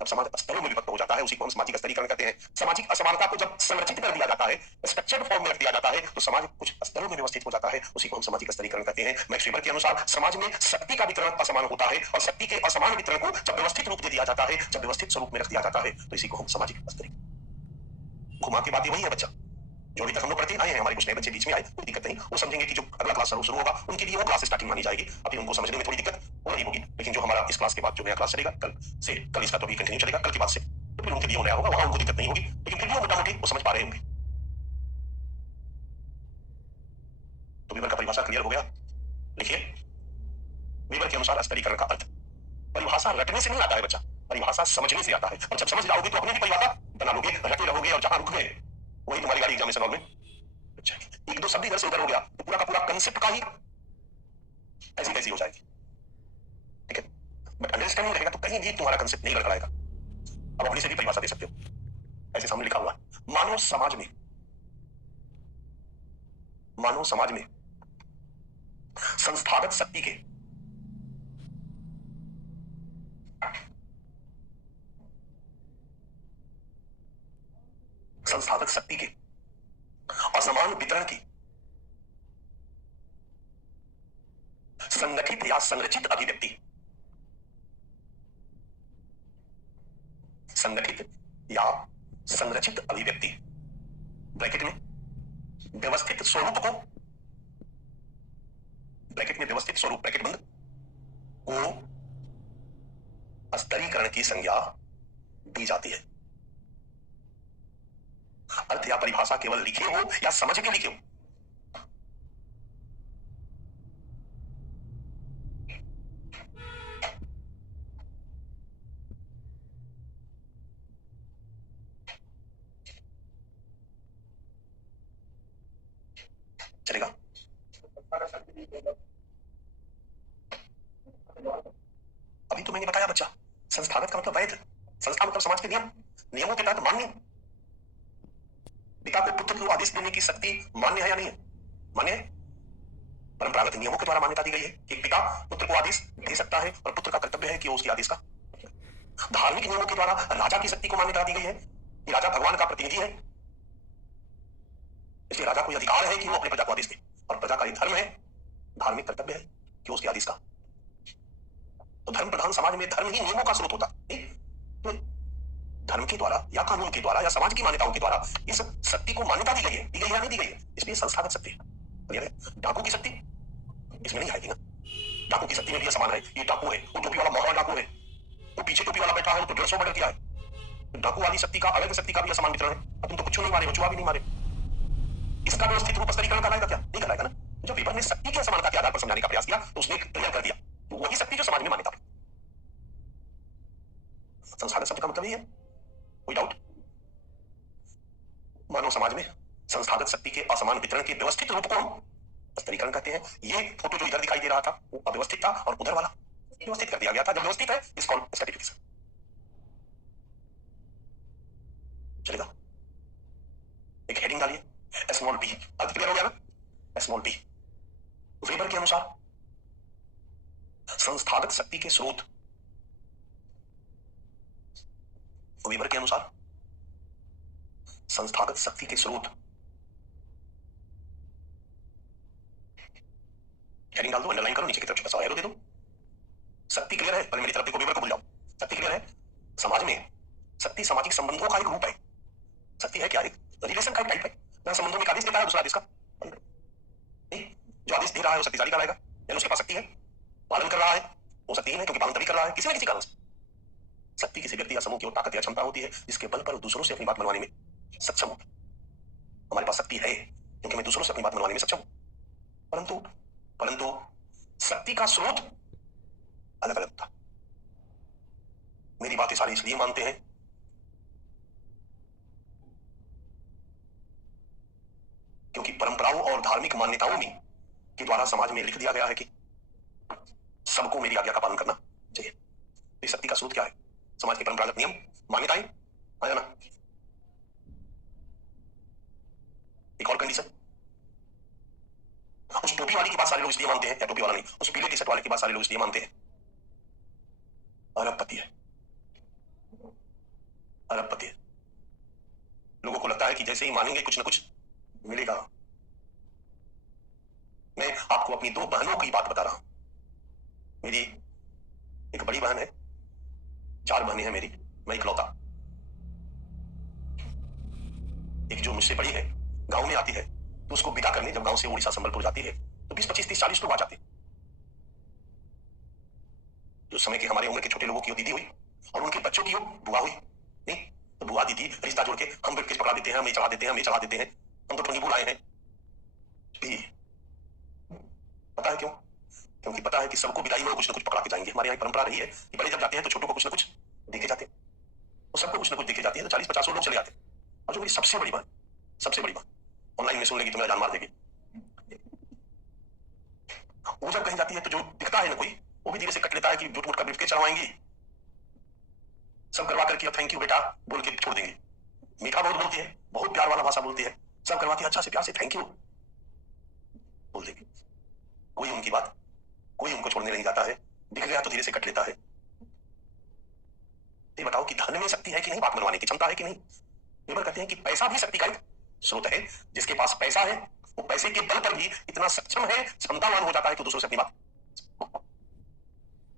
तब समाज स्तरों में विभक्त हो जाता है। उसी को हम सामाजिक स्तरीकरण कहते हैं। सामाजिक असमानता को जब संरचित कर दिया जाता है, स्ट्रक्चर्ड फॉर्म में रख दिया जाता है, तो समाज कुछ स्तरों में व्यवस्थित हो जाता है। उसी को हम सामाजिक स्तरीकरण कहते हैं। मैक्स वेबर के अनुसार समाज में शक्ति का वितरण असमान होता है और शक्ति के असमान वितरण को जब व्यवस्थित रूप दे दिया जाता है, जब व्यवस्थित स्वरूप में रख दिया जाता है, तो इसी को हम सामाजिक स्तरीकरण। घुमा के बातें वही है बच्चा जो अभी तक हम लोग पढ़ते आए हैं। हमारे कुछ नए बच्चे बीच में आए, कोई दिक्कत नहीं। वो समझेंगे कि जो अगला क्लास शुरू होगा उनके लिए वो क्लास स्टार्टिंग मानी जाएगी। अभी उनको समझने में थोड़ी दिक्कत हो रही होगी, लेकिन जो हमारा इस क्लास के बाद जो नया क्लास चलेगा कल इसका तो भी कंटिन्यू चलेगा, कल के बाद से तो फिर उनके लिए वो नया होगा, वहां उनको दिक्कत नहीं होगी, लेकिन फिर भी वो मोटा-मोटी वो समझ पा रहे होंगे। तो वेबर का परिभाषा क्लियर हो गया। लिखिए, वेबर के अनुसार स्तरीकरण का अर्थ। परिभाषा रटने से नहीं आता है बच्चा, परिभाषा समझने से आता है। और जब समझ जाओगे तो अपनी भी परिभाषा बना लोगे, रटे रहोगे और जहां रुक गए वही तुम्हारी गाड़ी एग्जामिनेशन हॉल में। अच्छा, 1-2 शब्द इधर से उधर हो गया तो पूरा का पूरा कंसेप्ट का ही ऐसी तैसी हो जाएगी। ठीक है, बट अंडरस्टैंडिंग रहेगा तो कहीं भी तुम्हारा कंसेप्ट नहीं लड़खड़ाएगा। अब अपनी से भी परिभाषा दे सकते हो। ऐसे सामने लिखा हुआ है, मानव समाज में संस्थागत शक्ति के असमान वितरण की संगठित या संरचित अभिव्यक्ति, ब्रैकेट में व्यवस्थित स्वरूप को, ब्रैकेट में व्यवस्थित स्वरूप ब्रैकेट बंद को स्तरीकरण की संज्ञा दी जाती है। अर्थ या परिभाषा केवल लिखे हो या समझ के लिखे हो, चलेगा। अभी तो मैंने बताया बच्चा, संस्थागत का मतलब वैध, संस्था मतलब समाज के नियम, नियमों के तहत मान्य। पिता को पुत्र को आदेश देने की शक्ति मान्य है या नहीं है? मान्य है। परंपरागत नियमों के द्वारा मान्यता दी गई है कि पिता पुत्र को आदेश दे सकता है और पुत्र का कर्तव्य है कि वो उसके आदेश का। धार्मिक नियमों के द्वारा राजा की शक्ति को मान्यता दी गई है कि राजा भगवान का प्रतिनिधि है, इसलिए राजा को अधिकार है कि वो अपने प्रजा को आदेश दे, और प्रजा का धर्म है, धार्मिक कर्तव्य है कि उसके आदेश का। तो धर्म प्रधान समाज में धर्म ही नियमों का स्रोत होता है। तो धर्म के द्वारा या कानून के द्वारा या समाज की मान्यताओं के द्वारा इस शक्ति को मान्यता दी गई है या नहीं दी गई है, इसलिए संस्थागत शक्ति है। डाकू की शक्ति इसमें नहीं आएगी ना। डाकू की शक्ति में भी समान है। ये डाकू है, वो टोपी वाला महान डाकू है, वो पीछे टोपी वाला बैठा है, तो 150 मर्डर किया है। डाकू वाली शक्ति का अलग शक्ति का भी असमान वितरण है। अब तुम तो कुछ नहीं मारे, बचुआ भी नहीं मारे, इसका व्यवस्थित रूप स्तरीकरण कराएगा क्या? नहीं कराएगा ना। जब वेबर ने शक्ति की असमानता के आधार पर समझाने का प्रयास किया तो उसने क्लियर कर दिया तो वही शक्ति जो समाज में मान्यता। संस्थागत शब्द का मतलब ही है, कोई डाउट? मानव समाज में संस्थागत शक्ति के असमान वितरण के व्यवस्थित रूप को हम स्तरीकरण कहते हैं। ये फोटो जो इधर दिखाई दे रहा था वो अव्यवस्थित था और उधर वाला व्यवस्थित कर दिया गया था। जब व्यवस्थित है इसको स्टैटिफिकेशन। पी, अर्थ क्लियर हो गया ना, स्मॉल पी। वेबर के अनुसार संस्थागत शक्ति के स्रोत, वेबर के अनुसार संस्थागत शक्ति के स्रोत, हेडिंग डाल दो, अंडरलाइन करो, नीचे की तरफ छोटा सा एरो दे दो। शक्ति क्लियर है, पहले मेरी तरफ देखो, वेबर को भूल जाओ। शक्ति क्लियर है, समाज में शक्ति सामाजिक संबंधों का एक रूप है। शक्ति है क्या? एक रिलेशन का एक टाइप है, जहां संबंधों में एक आदेश देता है, दूसरा आदेश का नहीं, जो आदेश दे रहा है वो शक्तिशाली कहलाएगा, यानी उसके पास शक्ति है। पालन कर रहा है वो शक्तिहीन है, क्योंकि पालन तभी कर रहा है किसी न किसी कारण से। शक्ति किसी व्यक्ति या समूह की वो ताकत या क्षमता होती है जिसके बल पर दूसरों से अपनी बात मनवाने में सक्षम हो। हमारे पास शक्ति है क्योंकि मैं दूसरों से अपनी बात मनवाने में सक्षम हूं, परंतु परंतु शक्ति का स्रोत अलग अलग होता। मेरी बातें सारी इसलिए मानते हैं क्योंकि परंपराओं और धार्मिक मान्यताओं में के द्वारा समाज में लिख दिया गया है कि सबको मेरी आज्ञा का पालन करना चाहिए। इस शक्ति का स्रोत क्या है? समाज के परंपरागत नियम, मान्यताएं, है ना। एक और कंडीशन, उस टोपी वाली की बात सारे लोग इसलिए मानते हैं, या टोपी वाला नहीं, उस पीले टी शर्ट वाले की बात सारे लोग इसलिए मानते हैं, अरबपति है, अरबपति है। लोगों को लगता है कि जैसे ही मानेंगे कुछ ना कुछ मिलेगा। मैं आपको अपनी दो बहनों की बात बता रहा हूं। मेरी एक बड़ी बहन है, 4 बहनें हैं मेरी, मैं इकलौता। एक जो मुझसे बड़ी है गांव में आती है, तो उसको विदा करने जब गांव से उड़ीसा संबलपुर जाती है तो 20, 25, 30, 40 लोग आ जाते हैं। जो समय के हमारे उम्र के छोटे लोगों की दीदी हुई और उनके बच्चों की बुआ हुई, नहीं तो बुआ दीदी रिश्ता जोड़ के हम ब्रिटिश पकड़ा देते हैं, हमें चढ़ा देते हैं, हमें चढ़ा देते हैं, हम तो टोनी बुलाए हैं। पता है क्यों? क्योंकि पता है कि सबको विदाई में कुछ ना कुछ पकड़ा के जाएंगे। हमारे यहाँ परंपरा रही है कि बड़े जब जाते हैं तो छोटों को कुछ ना कुछ देखे जाते हैं, और सबको कुछ ना कुछ देखे जाती है, तो 40-50 लोग चले जाते हैं। और जो मेरी सबसे बड़ी बात ऑनलाइन में सुन लेगी तो मेरा जान मार देगी। वो जब कहीं जाती है तो जो दिखता है ना कोई, वो भी धीरे से कट लेता है कि झूठ मूठ का ब्रीफकेस चढ़वाएंगी, सब करवा करके थैंक यू बेटा बोल के छोड़ देंगे। मीठा बहुत बोलती है, बहुत प्यार वाला भाषा बोलती है, सब करवाती है अच्छा से प्यार से थैंक यू बोल देंगे। कोई उनकी बात, कोई उनको छोड़ने नहीं जाता है, दिख गया तो धीरे से कट लेता है। ये बताओ कि धन में शक्ति है कि नहीं, बात मनवाने की क्षमता है कि नहीं? वेबर कहते हैं कि पैसा भी शक्ति का एक स्रोत है। जिसके पास पैसा है वो पैसे के बल पर भी इतना सक्षम है, क्षमतावान हो जाता है कि दूसरों से अपनी बात।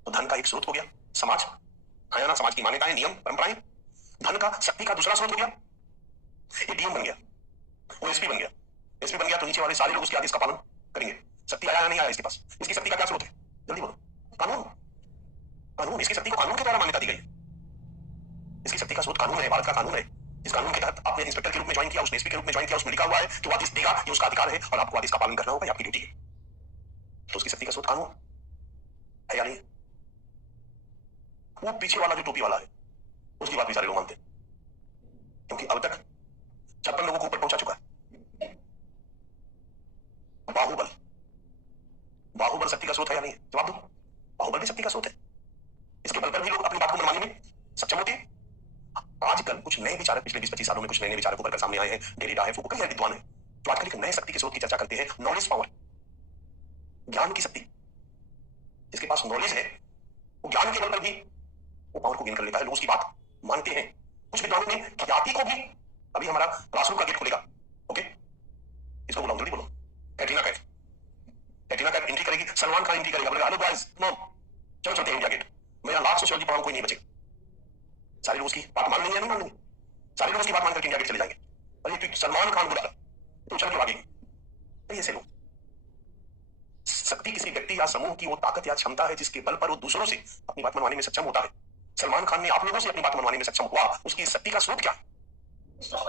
तो धन का एक स्रोत हो गया समाज, है ना, समाज की मान्यताएं, नियम, परंपराएं। धन का, शक्ति का दूसरा स्रोत हो गया एटीएम बन गया, वो एसपी बन गया। एसपी बन गया तो नीचे वाले सारे लोग उसके आदेश का पालन करेंगे। शक्ति आया या नहीं आया इसके पास? इसकी शक्ति का क्या स्रोत है? जल्दी बोलो। कानून, कानून। इसकी शक्ति को कानून के द्वारा मान्यता दी गई। इसकी शक्ति का स्रोत कानून है, भारत का कानून है। इस कानून के तहत आपने इंस्पेक्टर के रूप में ज्वाइन किया, उसने एसपी के रूप में ज्वाइन किया, उसमें लिखा हुआ है कि वो आदेश देगा, ये उसका अधिकार है और आपको आदेश का पालन करना होगा, ये आपकी ड्यूटी है। तो उसकी शक्ति का स्रोत कानून है या नहीं? वो पीछे वाला जो टोपी वाला है उसकी बात भी सारे लोग मानते हैं, क्योंकि अब तक 56 लोगों को ऊपर पहुंचा चुका है। बाहुबल, बाहुबल शक्ति का स्रोत है या नहीं? जवाब दो। बाहुबल भी शक्ति का स्रोत है। इसके बल पर भी लोग अपनी बात को मनवाने में सक्षम होते हैं। आजकल कुछ नए विचारक, पिछले 20-25 सालों में कुछ नए विचारक उभर कर सामने आए हैं। डेरिडा है, फूको, कई विद्वान हैं जो आजकल एक नए शक्ति के स्रोत की चर्चा करते हैं, नॉलेज पावर, ज्ञान की शक्ति। जिसके पास नॉलेज है वो ज्ञान के बल पर भी वो पावर को गेन कर लेता है, लोग उसकी बात मानते हैं। कुछ विद्वानों ने ख्याति को भी, अभी हमारा क्लासरूम का गेट खुलेगा, ओके, इसको बुलाओ, जल्दी बोलो। कैटरीना कैफ, कैटरीना कैफ एंट्री करेगी, सलमान खान एंट्री करेगा, बोलेगा हेलो गाइस, कम ऑन, चलो चलते हैं इंडिया गेट। मेरा लास्ट सोशियोलॉजी पढ़ाऊं, कोई नहीं बचेगा। सारे लोग उसकी बात मान लेंगे या नहीं मान लेंगे? सारे लोग उसकी बात मान करके इंडिया गेट चले जाएंगे। अरे तू सलमान खान बुला तो चल के भागेंगे। तो ऐसे लोग, शक्ति किसी व्यक्ति या समूह की वो ताकत या क्षमता है जिसके बल पर वो दूसरों से अपनी बात मनवाने में सक्षम होता है। सलमान खान ने आप लोगों से अपनी बात मनवाने में सक्षम हुआ, उसकी शक्ति का स्रोत क्या है?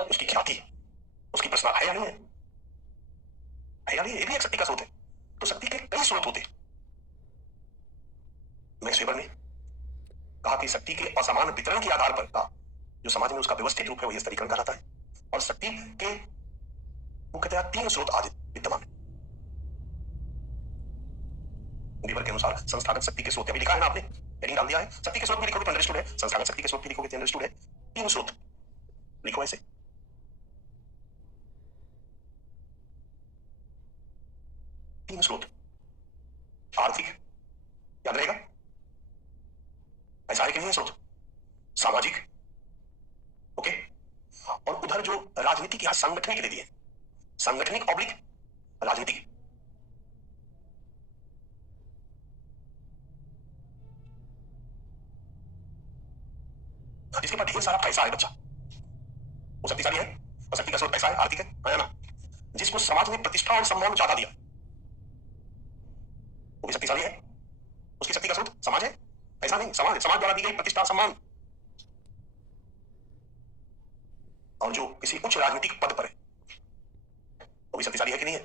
उसकी ख्याति, उसकी प्रश्न है या नहीं है? है या नहीं? ये भी एक शक्ति का स्रोत है। तो शक्ति के कई स्रोत होते हैं। मैक्स वेबर ने कहा कि शक्ति के असमान वितरण के आधार पर कहा जो समाज में उसका व्यवस्थित रूप है वही स्तरीकरण कहलाता है। और शक्ति के मुख्यतः 3 स्रोत आज विद्यमान है। वेबर के अनुसार संस्थागत शक्ति के स्रोत, अभी लिखा है ना आपने, हेडिंग डाल दिया है। शक्ति के स्रोत भी लिखोगे तो अंडरस्टूड है, संस्थागत शक्ति के स्रोत भी लिखोगे तो अंडरस्टूड है। 3 स्रोत लिखो ऐसे। तीन स्रोत, आर्थिक याद रहेगा, ऐसा है कि नहीं है स्रोत, सामाजिक, ओके, और उधर जो राजनीतिक या संगठनिक दे दिए, संगठनिक ऑब्लिक राजनीतिक। इसके पास ढेर सारा पैसा है बच्चा, वो शक्तिशाली है और शक्ति का स्रोत पैसा है, आर्थिक है ना। जिसको समाज ने प्रतिष्ठा और सम्मान ज्यादा दिया वो भी शक्तिशाली है, उसकी शक्ति का स्रोत समाज है, ऐसा नहीं, समाज, समाज द्वारा दी गई प्रतिष्ठा सम्मान। और जो किसी उच्च राजनीतिक पद पर है वो भी शक्तिशाली है कि नहीं है,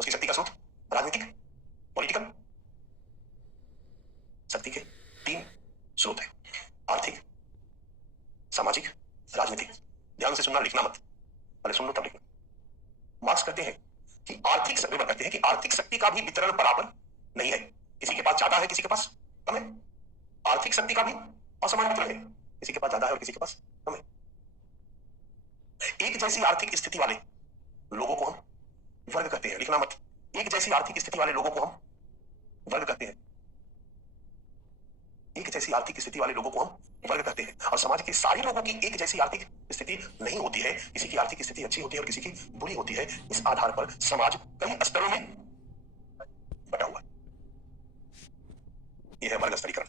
उसकी शक्ति का स्रोत राजनीतिक, पॉलिटिकल। शक्ति के तीन स्रोत है, आर्थिक, सामाजिक, राजनीतिक। ध्यान से सुनना, लिखना मत, पहले सुन लो तब लिखना। मार्क्स कहते हैं कि आर्थिक शक्ति, कहते हैं कि आर्थिक शक्ति का भी वितरण बराबर नहीं है, किसी के पास ज्यादा है किसी के पास कम है। आर्थिक शक्ति का भी असमान वितरण है, किसी के पास ज्यादा है और किसी के पास कम है। एक जैसी आर्थिक स्थिति वाले लोगों को हम वर्ग कहते हैं, लिखना मत, एक जैसी आर्थिक स्थिति वाले लोगों को हम वर्ग कहते हैं, एक जैसी आर्थिक स्थिति वाले लोगों को हम वर्ग कहते हैं। और समाज के सारे लोगों की एक जैसी आर्थिक स्थिति नहीं होती है, किसी की आर्थिक स्थिति अच्छी होती है और किसी की बुरी होती है। इस आधार पर समाज कई स्तरों में बटा हुआ है। यह है वर्ग स्तरीकरण।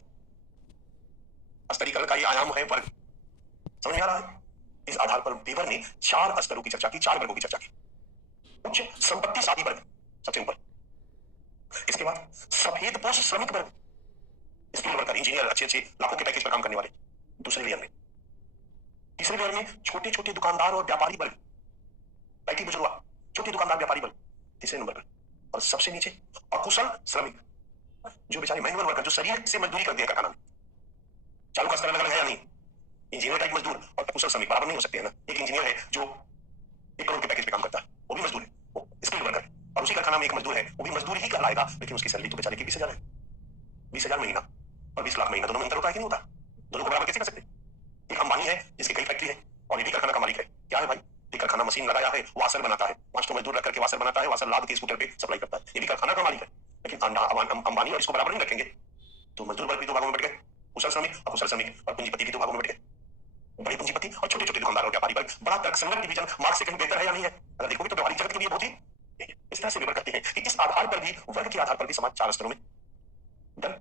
स्तरीकरण का ये आयाम है वर्ग, समझ में आ रहा है। इस आधार पर वेबर ने 4 स्तरों की चर्चा की, 4 वर्गों की चर्चा की। उच्च संपत्तिशाली वर्ग सबसे ऊपर, इसके बाद सफेद पोष श्रमिक वर्ग, स्किल वर्कर, इंजीनियर, अच्छे अच्छे लाखों के पैकेज पर काम करने वाले दूसरे लेयर में। तीसरे लेयर में छोटे छोटे दुकानदार और व्यापारी वर्ग, पैटी बुजुर्ग, छोटे दुकानदार व्यापारी वर्ग तीसरे नंबर पर। और सबसे नीचे अकुशल श्रमिक, जो बेचारे मैनुअल वर्कर, जो शरीर से मजदूरी करते हैं कारखाना में। चालू का स्तर अलग अलग है या नहीं, इंजीनियर टाइप मजदूर और अकुशल श्रमिक बराबर नहीं हो सकते हैं ना। एक इंजीनियर है जो 1 करोड़ के पैकेज पे काम करता है, वो भी मजदूर है, वो स्किल वर्कर है। और उसी कारखाना में एक मजदूर है, वो भी मजदूर ही कहलाएगा, लेकिन उसकी सैलरी तो बेचारे की 20,000 है। 20,000 महीना और 20 लाख महीना, दोनों में अंतर होता है कि नहीं होता? दोनों को बराबर कैसे कर सकते? एक अंबानी है जिसकी कई फैक्ट्री है और ये भी कारखाना का मालिक है। क्या है भाई? ये कारखाना मशीन लगाया है, वाशर बनाता है, 5 मजदूर रख करके वाशर बनाता है, वाशर लाद के स्कूटर पे सप्लाई करता है, ये भी कारखाना का मालिक है। लेकिन अंबानी और इसको बराबर नहीं रखेंगे तो मजदूर वर्ग भी 2 भागों में बट गए, कुशल श्रमिक, अकुशल श्रमिक, और पूंजीपति भी 2 भागों में बट गए, बड़े पूंजीपति और छोटे छोटे दुकानदार और व्यापारी वर्ग। बड़ा तर्कसंगत डिवीजन मार्क्स से कहीं बेहतर है या नहीं है? अगर देखोगे तो व्यापारिक जगत के लिए बहुत ही इस तरह से वेबर करते हैं कि इस आधार पर भी, वर्ग के आधार पर भी समाज 4 स्तरों में। डन।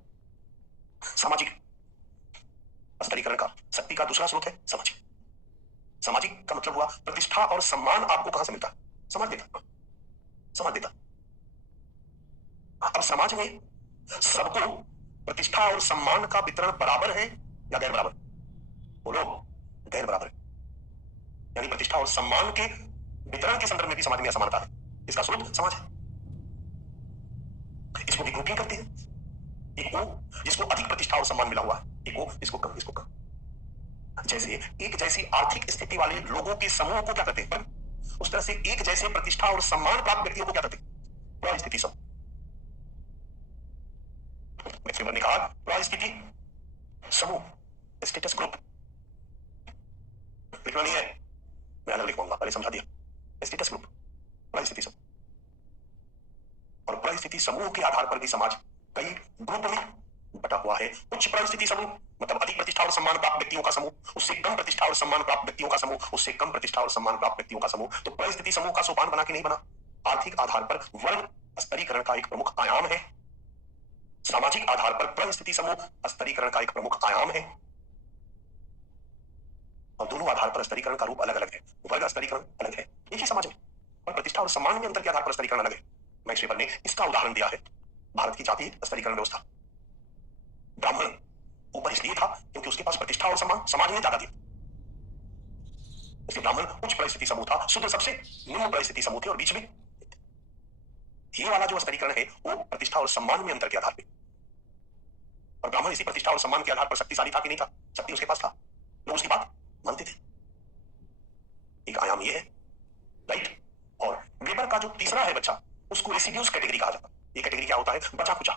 सामाजिक स्तरीकरण का शक्ति का दूसरा स्रोत है सामाजिक। सामाजिक का मतलब हुआ प्रतिष्ठा और सम्मान आपको कहां से मिलता? समाज देता, समाज देता। अब समाज में सबको प्रतिष्ठा और सम्मान का वितरण बराबर है या गैर बराबर? बोलो, गैर बराबर। यानी प्रतिष्ठा और सम्मान के वितरण के संदर्भ में भी समाज में असमानता है, इसका स्रोत समाज है। इसको भी ग्रुपिंग करते हैं, एक को जिसको अधिक प्रतिष्ठा और सम्मान मिला हुआ है, एक को जिसको कम, इसको कम। जैसे एक जैसी आर्थिक स्थिति वाले लोगों के समूह को क्या कहते हैं? उस तरह से एक जैसे प्रतिष्ठा और सम्मान प्राप्त व्यक्तियों को क्या कहते हैं? परिस्थिति समूह। मैक्सवेल ने कहा परिस्थिति समूह, स्टेटस ग्रुप। लिखना नहीं है, मैं अलग लिखवाऊंगा, पहले समझा दिया। स्टेटस ग्रुप, परिस्थिति समूह। और परिस्थिति समूह के आधार पर भी समाज कई ग्रुप में बटा हुआ है। उच्च परिस्थिति समूह मतलब अधिक प्रतिष्ठा और सम्मान प्राप्त व्यक्तियों का समूह, उससे कम प्रतिष्ठा और सम्मान प्राप्त व्यक्तियों का समूह, उससे कम प्रतिष्ठा और सम्मान प्राप्त व्यक्तियों का समूह। तो परिस्थिति समूह का सोपान बना के नहीं बना। आर्थिक आधार पर वर्ग स्तरीकरण का एक प्रमुख आयाम है, सामाजिक आधार पर परिस्थिति समूह स्तरीकरण का एक प्रमुख आयाम है, और दोनों आधार पर स्तरीकरण का रूप अलग अलग है। वर्ग स्तरीकरण अलग है एक ही समाज में, और प्रतिष्ठा और सम्मान में अंतर के आधार पर स्तरीकरण अलग है। मैक्सवेल ने इसका उदाहरण दिया है भारत की जाति स्तरीकरण व्यवस्था। ब्राह्मण ऊपर इसलिए था क्योंकि उसके पास प्रतिष्ठा और सम्मान समाज ने ज्यादा दिया, इसलिए ब्राह्मण उच्च परिस्थिति समूह था, शूद्र सबसे निम्न परिस्थिति समूह थे, और बीच में ये वाला जो स्तरीकरण है वो प्रतिष्ठा और सम्मान में अंतर के आधार पर। और ब्राह्मण इसी प्रतिष्ठा और सम्मान के आधार पर शक्तिशाली था कि नहीं था? शक्ति उसके पास था, लोग उसकी बात मानते थे। एक आयाम ये है, राइट। और वेबर का जो तीसरा है बच्चा, उसको रेसिड्यूज कैटेगरी कहा जाता है। ये कैटेगरी क्या होता है? बचा कुचा।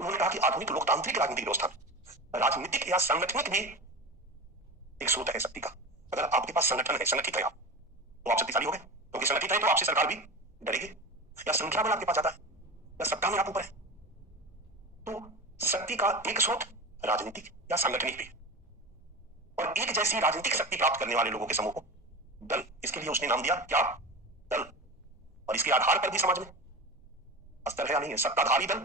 उन्होंने कहा कि आधुनिक लोकतांत्रिक राजनीतिक व्यवस्था में राजनीतिक या संगठनिक भी एक स्रोत है शक्ति का। अगर आपके पास संगठन है, संगठित है आप, तो आप शक्तिशाली हो गए, क्योंकि संगठित है तो आपसे सरकार भी डरेगी। या संख्या बल आपके पास ज्यादा है, या सत्ता में आप ऊपर है, तो शक्ति का एक स्रोत राजनीतिक या सांगठनिक भी, और एक जैसी राजनीतिक शक्ति प्राप्त करने वाले लोगों के समूह को दल, इसके लिए उसने नाम दिया क्या, दल। और इसके आधार पर भी समाज में अस्तर है या नहीं है, सत्ताधारी दल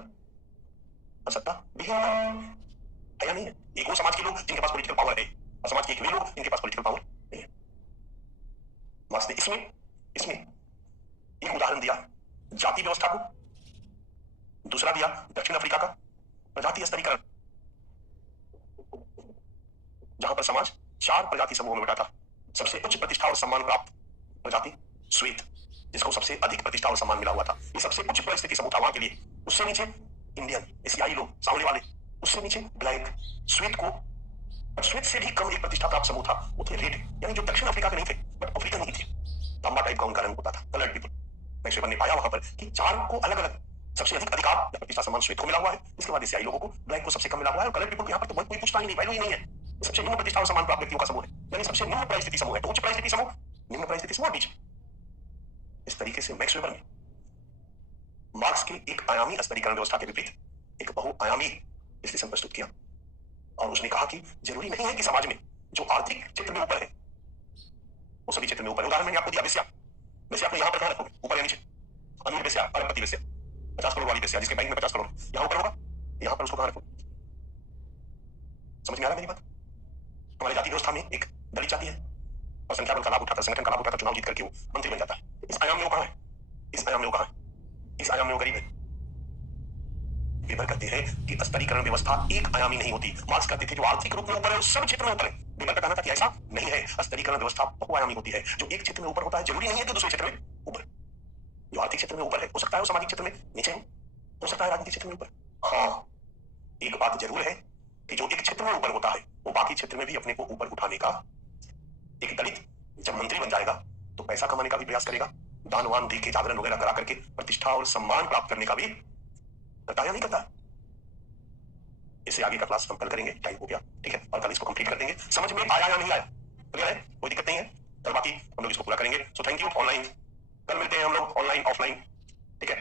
और सत्ता विहीन है या नहीं है। एक वो समाज के लोग जिनके पास पॉलिटिकल पावर है, और समाज के एक वे लोग जिनके पास पॉलिटिकल पावर नहीं है। मार्क्स ने इसमें एक उदाहरण दिया जाति व्यवस्था को, दूसरा दिया दक्षिण अफ्रीका का प्रजाति स्तरीकरण, जहां पर समाज 4 प्रजाति समूहों में बटा था। सबसे उच्च प्रतिष्ठा और सम्मान प्राप्त प्रजाति श्वेत, जिसको सबसे अधिक प्रतिष्ठा और सम्मान मिला हुआ था, ये सबसे उच्च परिस्थिति समूह था वहां के लिए। उससे नीचे इंडियन एशियाई लोग, सांवले वाले, उससे नीचे ब्लैक, श्वेत को, श्वेत से भी कम एक प्रतिष्ठा प्राप्त समूह था, वो थे रेड, यानी जो दक्षिण अफ्रीका के नहीं थे बट अफ्रीकन नहीं थे, तांबा टाइप का उनका रंग होता था, कलर्ड पीपल। मैक्सवेल ने पाया वहां पर कि 4 को अलग अलग सबसे अधिक अधिकार या प्रतिष्ठा सम्मान श्वेत को मिला हुआ है, इसके बाद एशियाई लोगों को, ब्लैक को सबसे कम मिला हुआ है, और कलर्ड पीपल को यहाँ पर तो कोई पूछता ही नहीं, वैल्यू ही नहीं है, सबसे निम्न प्रतिष्ठा और सम्मान प्राप्त व्यक्तियों का समूह है, यानी सबसे निम्न परिस्थिति समूह है। तो उच्च परिस्थिति समूह, निम्न परिस्थिति समूह, बीच। इस तरीके से मैक्स वेबर ने मार्क्स के एक आयामी स्तरीकरण व्यवस्था के विपरीत एक बहुआयामी विश्लेषण प्रस्तुत किया, और उसने कहा कि जरूरी नहीं है कि समाज में जो आर्थिक क्षेत्र में ऊपर है वो सभी क्षेत्र में ऊपर है। उदाहरण मैंने आपको दिया वेश्या, वेश्या आपने यहां पर कहां रखोगे, ऊपर या नीचे? अमीर वेश्या, अरबपति वेश्या, 50 करोड़ वाली वेश्या जिसके बैंक में 50 करोड़, यहां ऊपर होगा, यहां पर उसको कहां रखोगे? समझ में आ रहा है मेरी बात? हमारी जाति व्यवस्था में एक दलित जाति है, और संख्या बल का लाभ उठाकर, संगठन का लाभ उठाकर चुनाव जीत करके वो मंत्री बन जाता है। इस आयाम में वो कहां है? इस आयाम में वो कहां है? इस आयाम में वो गरीब है। वेबर कहते हैं कि स्तरीकरण व्यवस्था एक आयामी नहीं होती। मार्क्स कहते थे जो आर्थिक रूप में ऊपर है सब क्षेत्र में ऊपर है। वेबर का कहना था कि ऐसा नहीं है, स्तरीकरण व्यवस्था बहुआयामी होती है। जो एक क्षेत्र में ऊपर होता है जरूरी नहीं है कि दूसरे क्षेत्र में ऊपर। जो आर्थिक क्षेत्र में ऊपर है हो सकता है वो सामाजिक क्षेत्र में नीचे हो सकता है राजनीतिक क्षेत्र में ऊपर। हाँ, एक बात जरूर है कि जो एक क्षेत्र में ऊपर होता है वो बाकी क्षेत्र में भी अपने को ऊपर उठाने का, एक दलित जब मंत्री बन जाएगा तो पैसा कमाने का भी प्रयास करेगा, दान वान दे के, जागरण वगैरह करा करके प्रतिष्ठा और सम्मान प्राप्त करने का भी करता या नहीं करता। इससे आगे का क्लास हम कल करेंगे, टाइम हो गया, ठीक है, और कल इसको कंप्लीट कर देंगे। समझ में आया या नहीं आया? क्लियर है? कोई दिक्कत नहीं है? कल बाकी हम लोग इसको पूरा करेंगे। So thank you. ऑनलाइन कल मिलते हैं हम लोग, ऑनलाइन ऑफलाइन, ठीक है।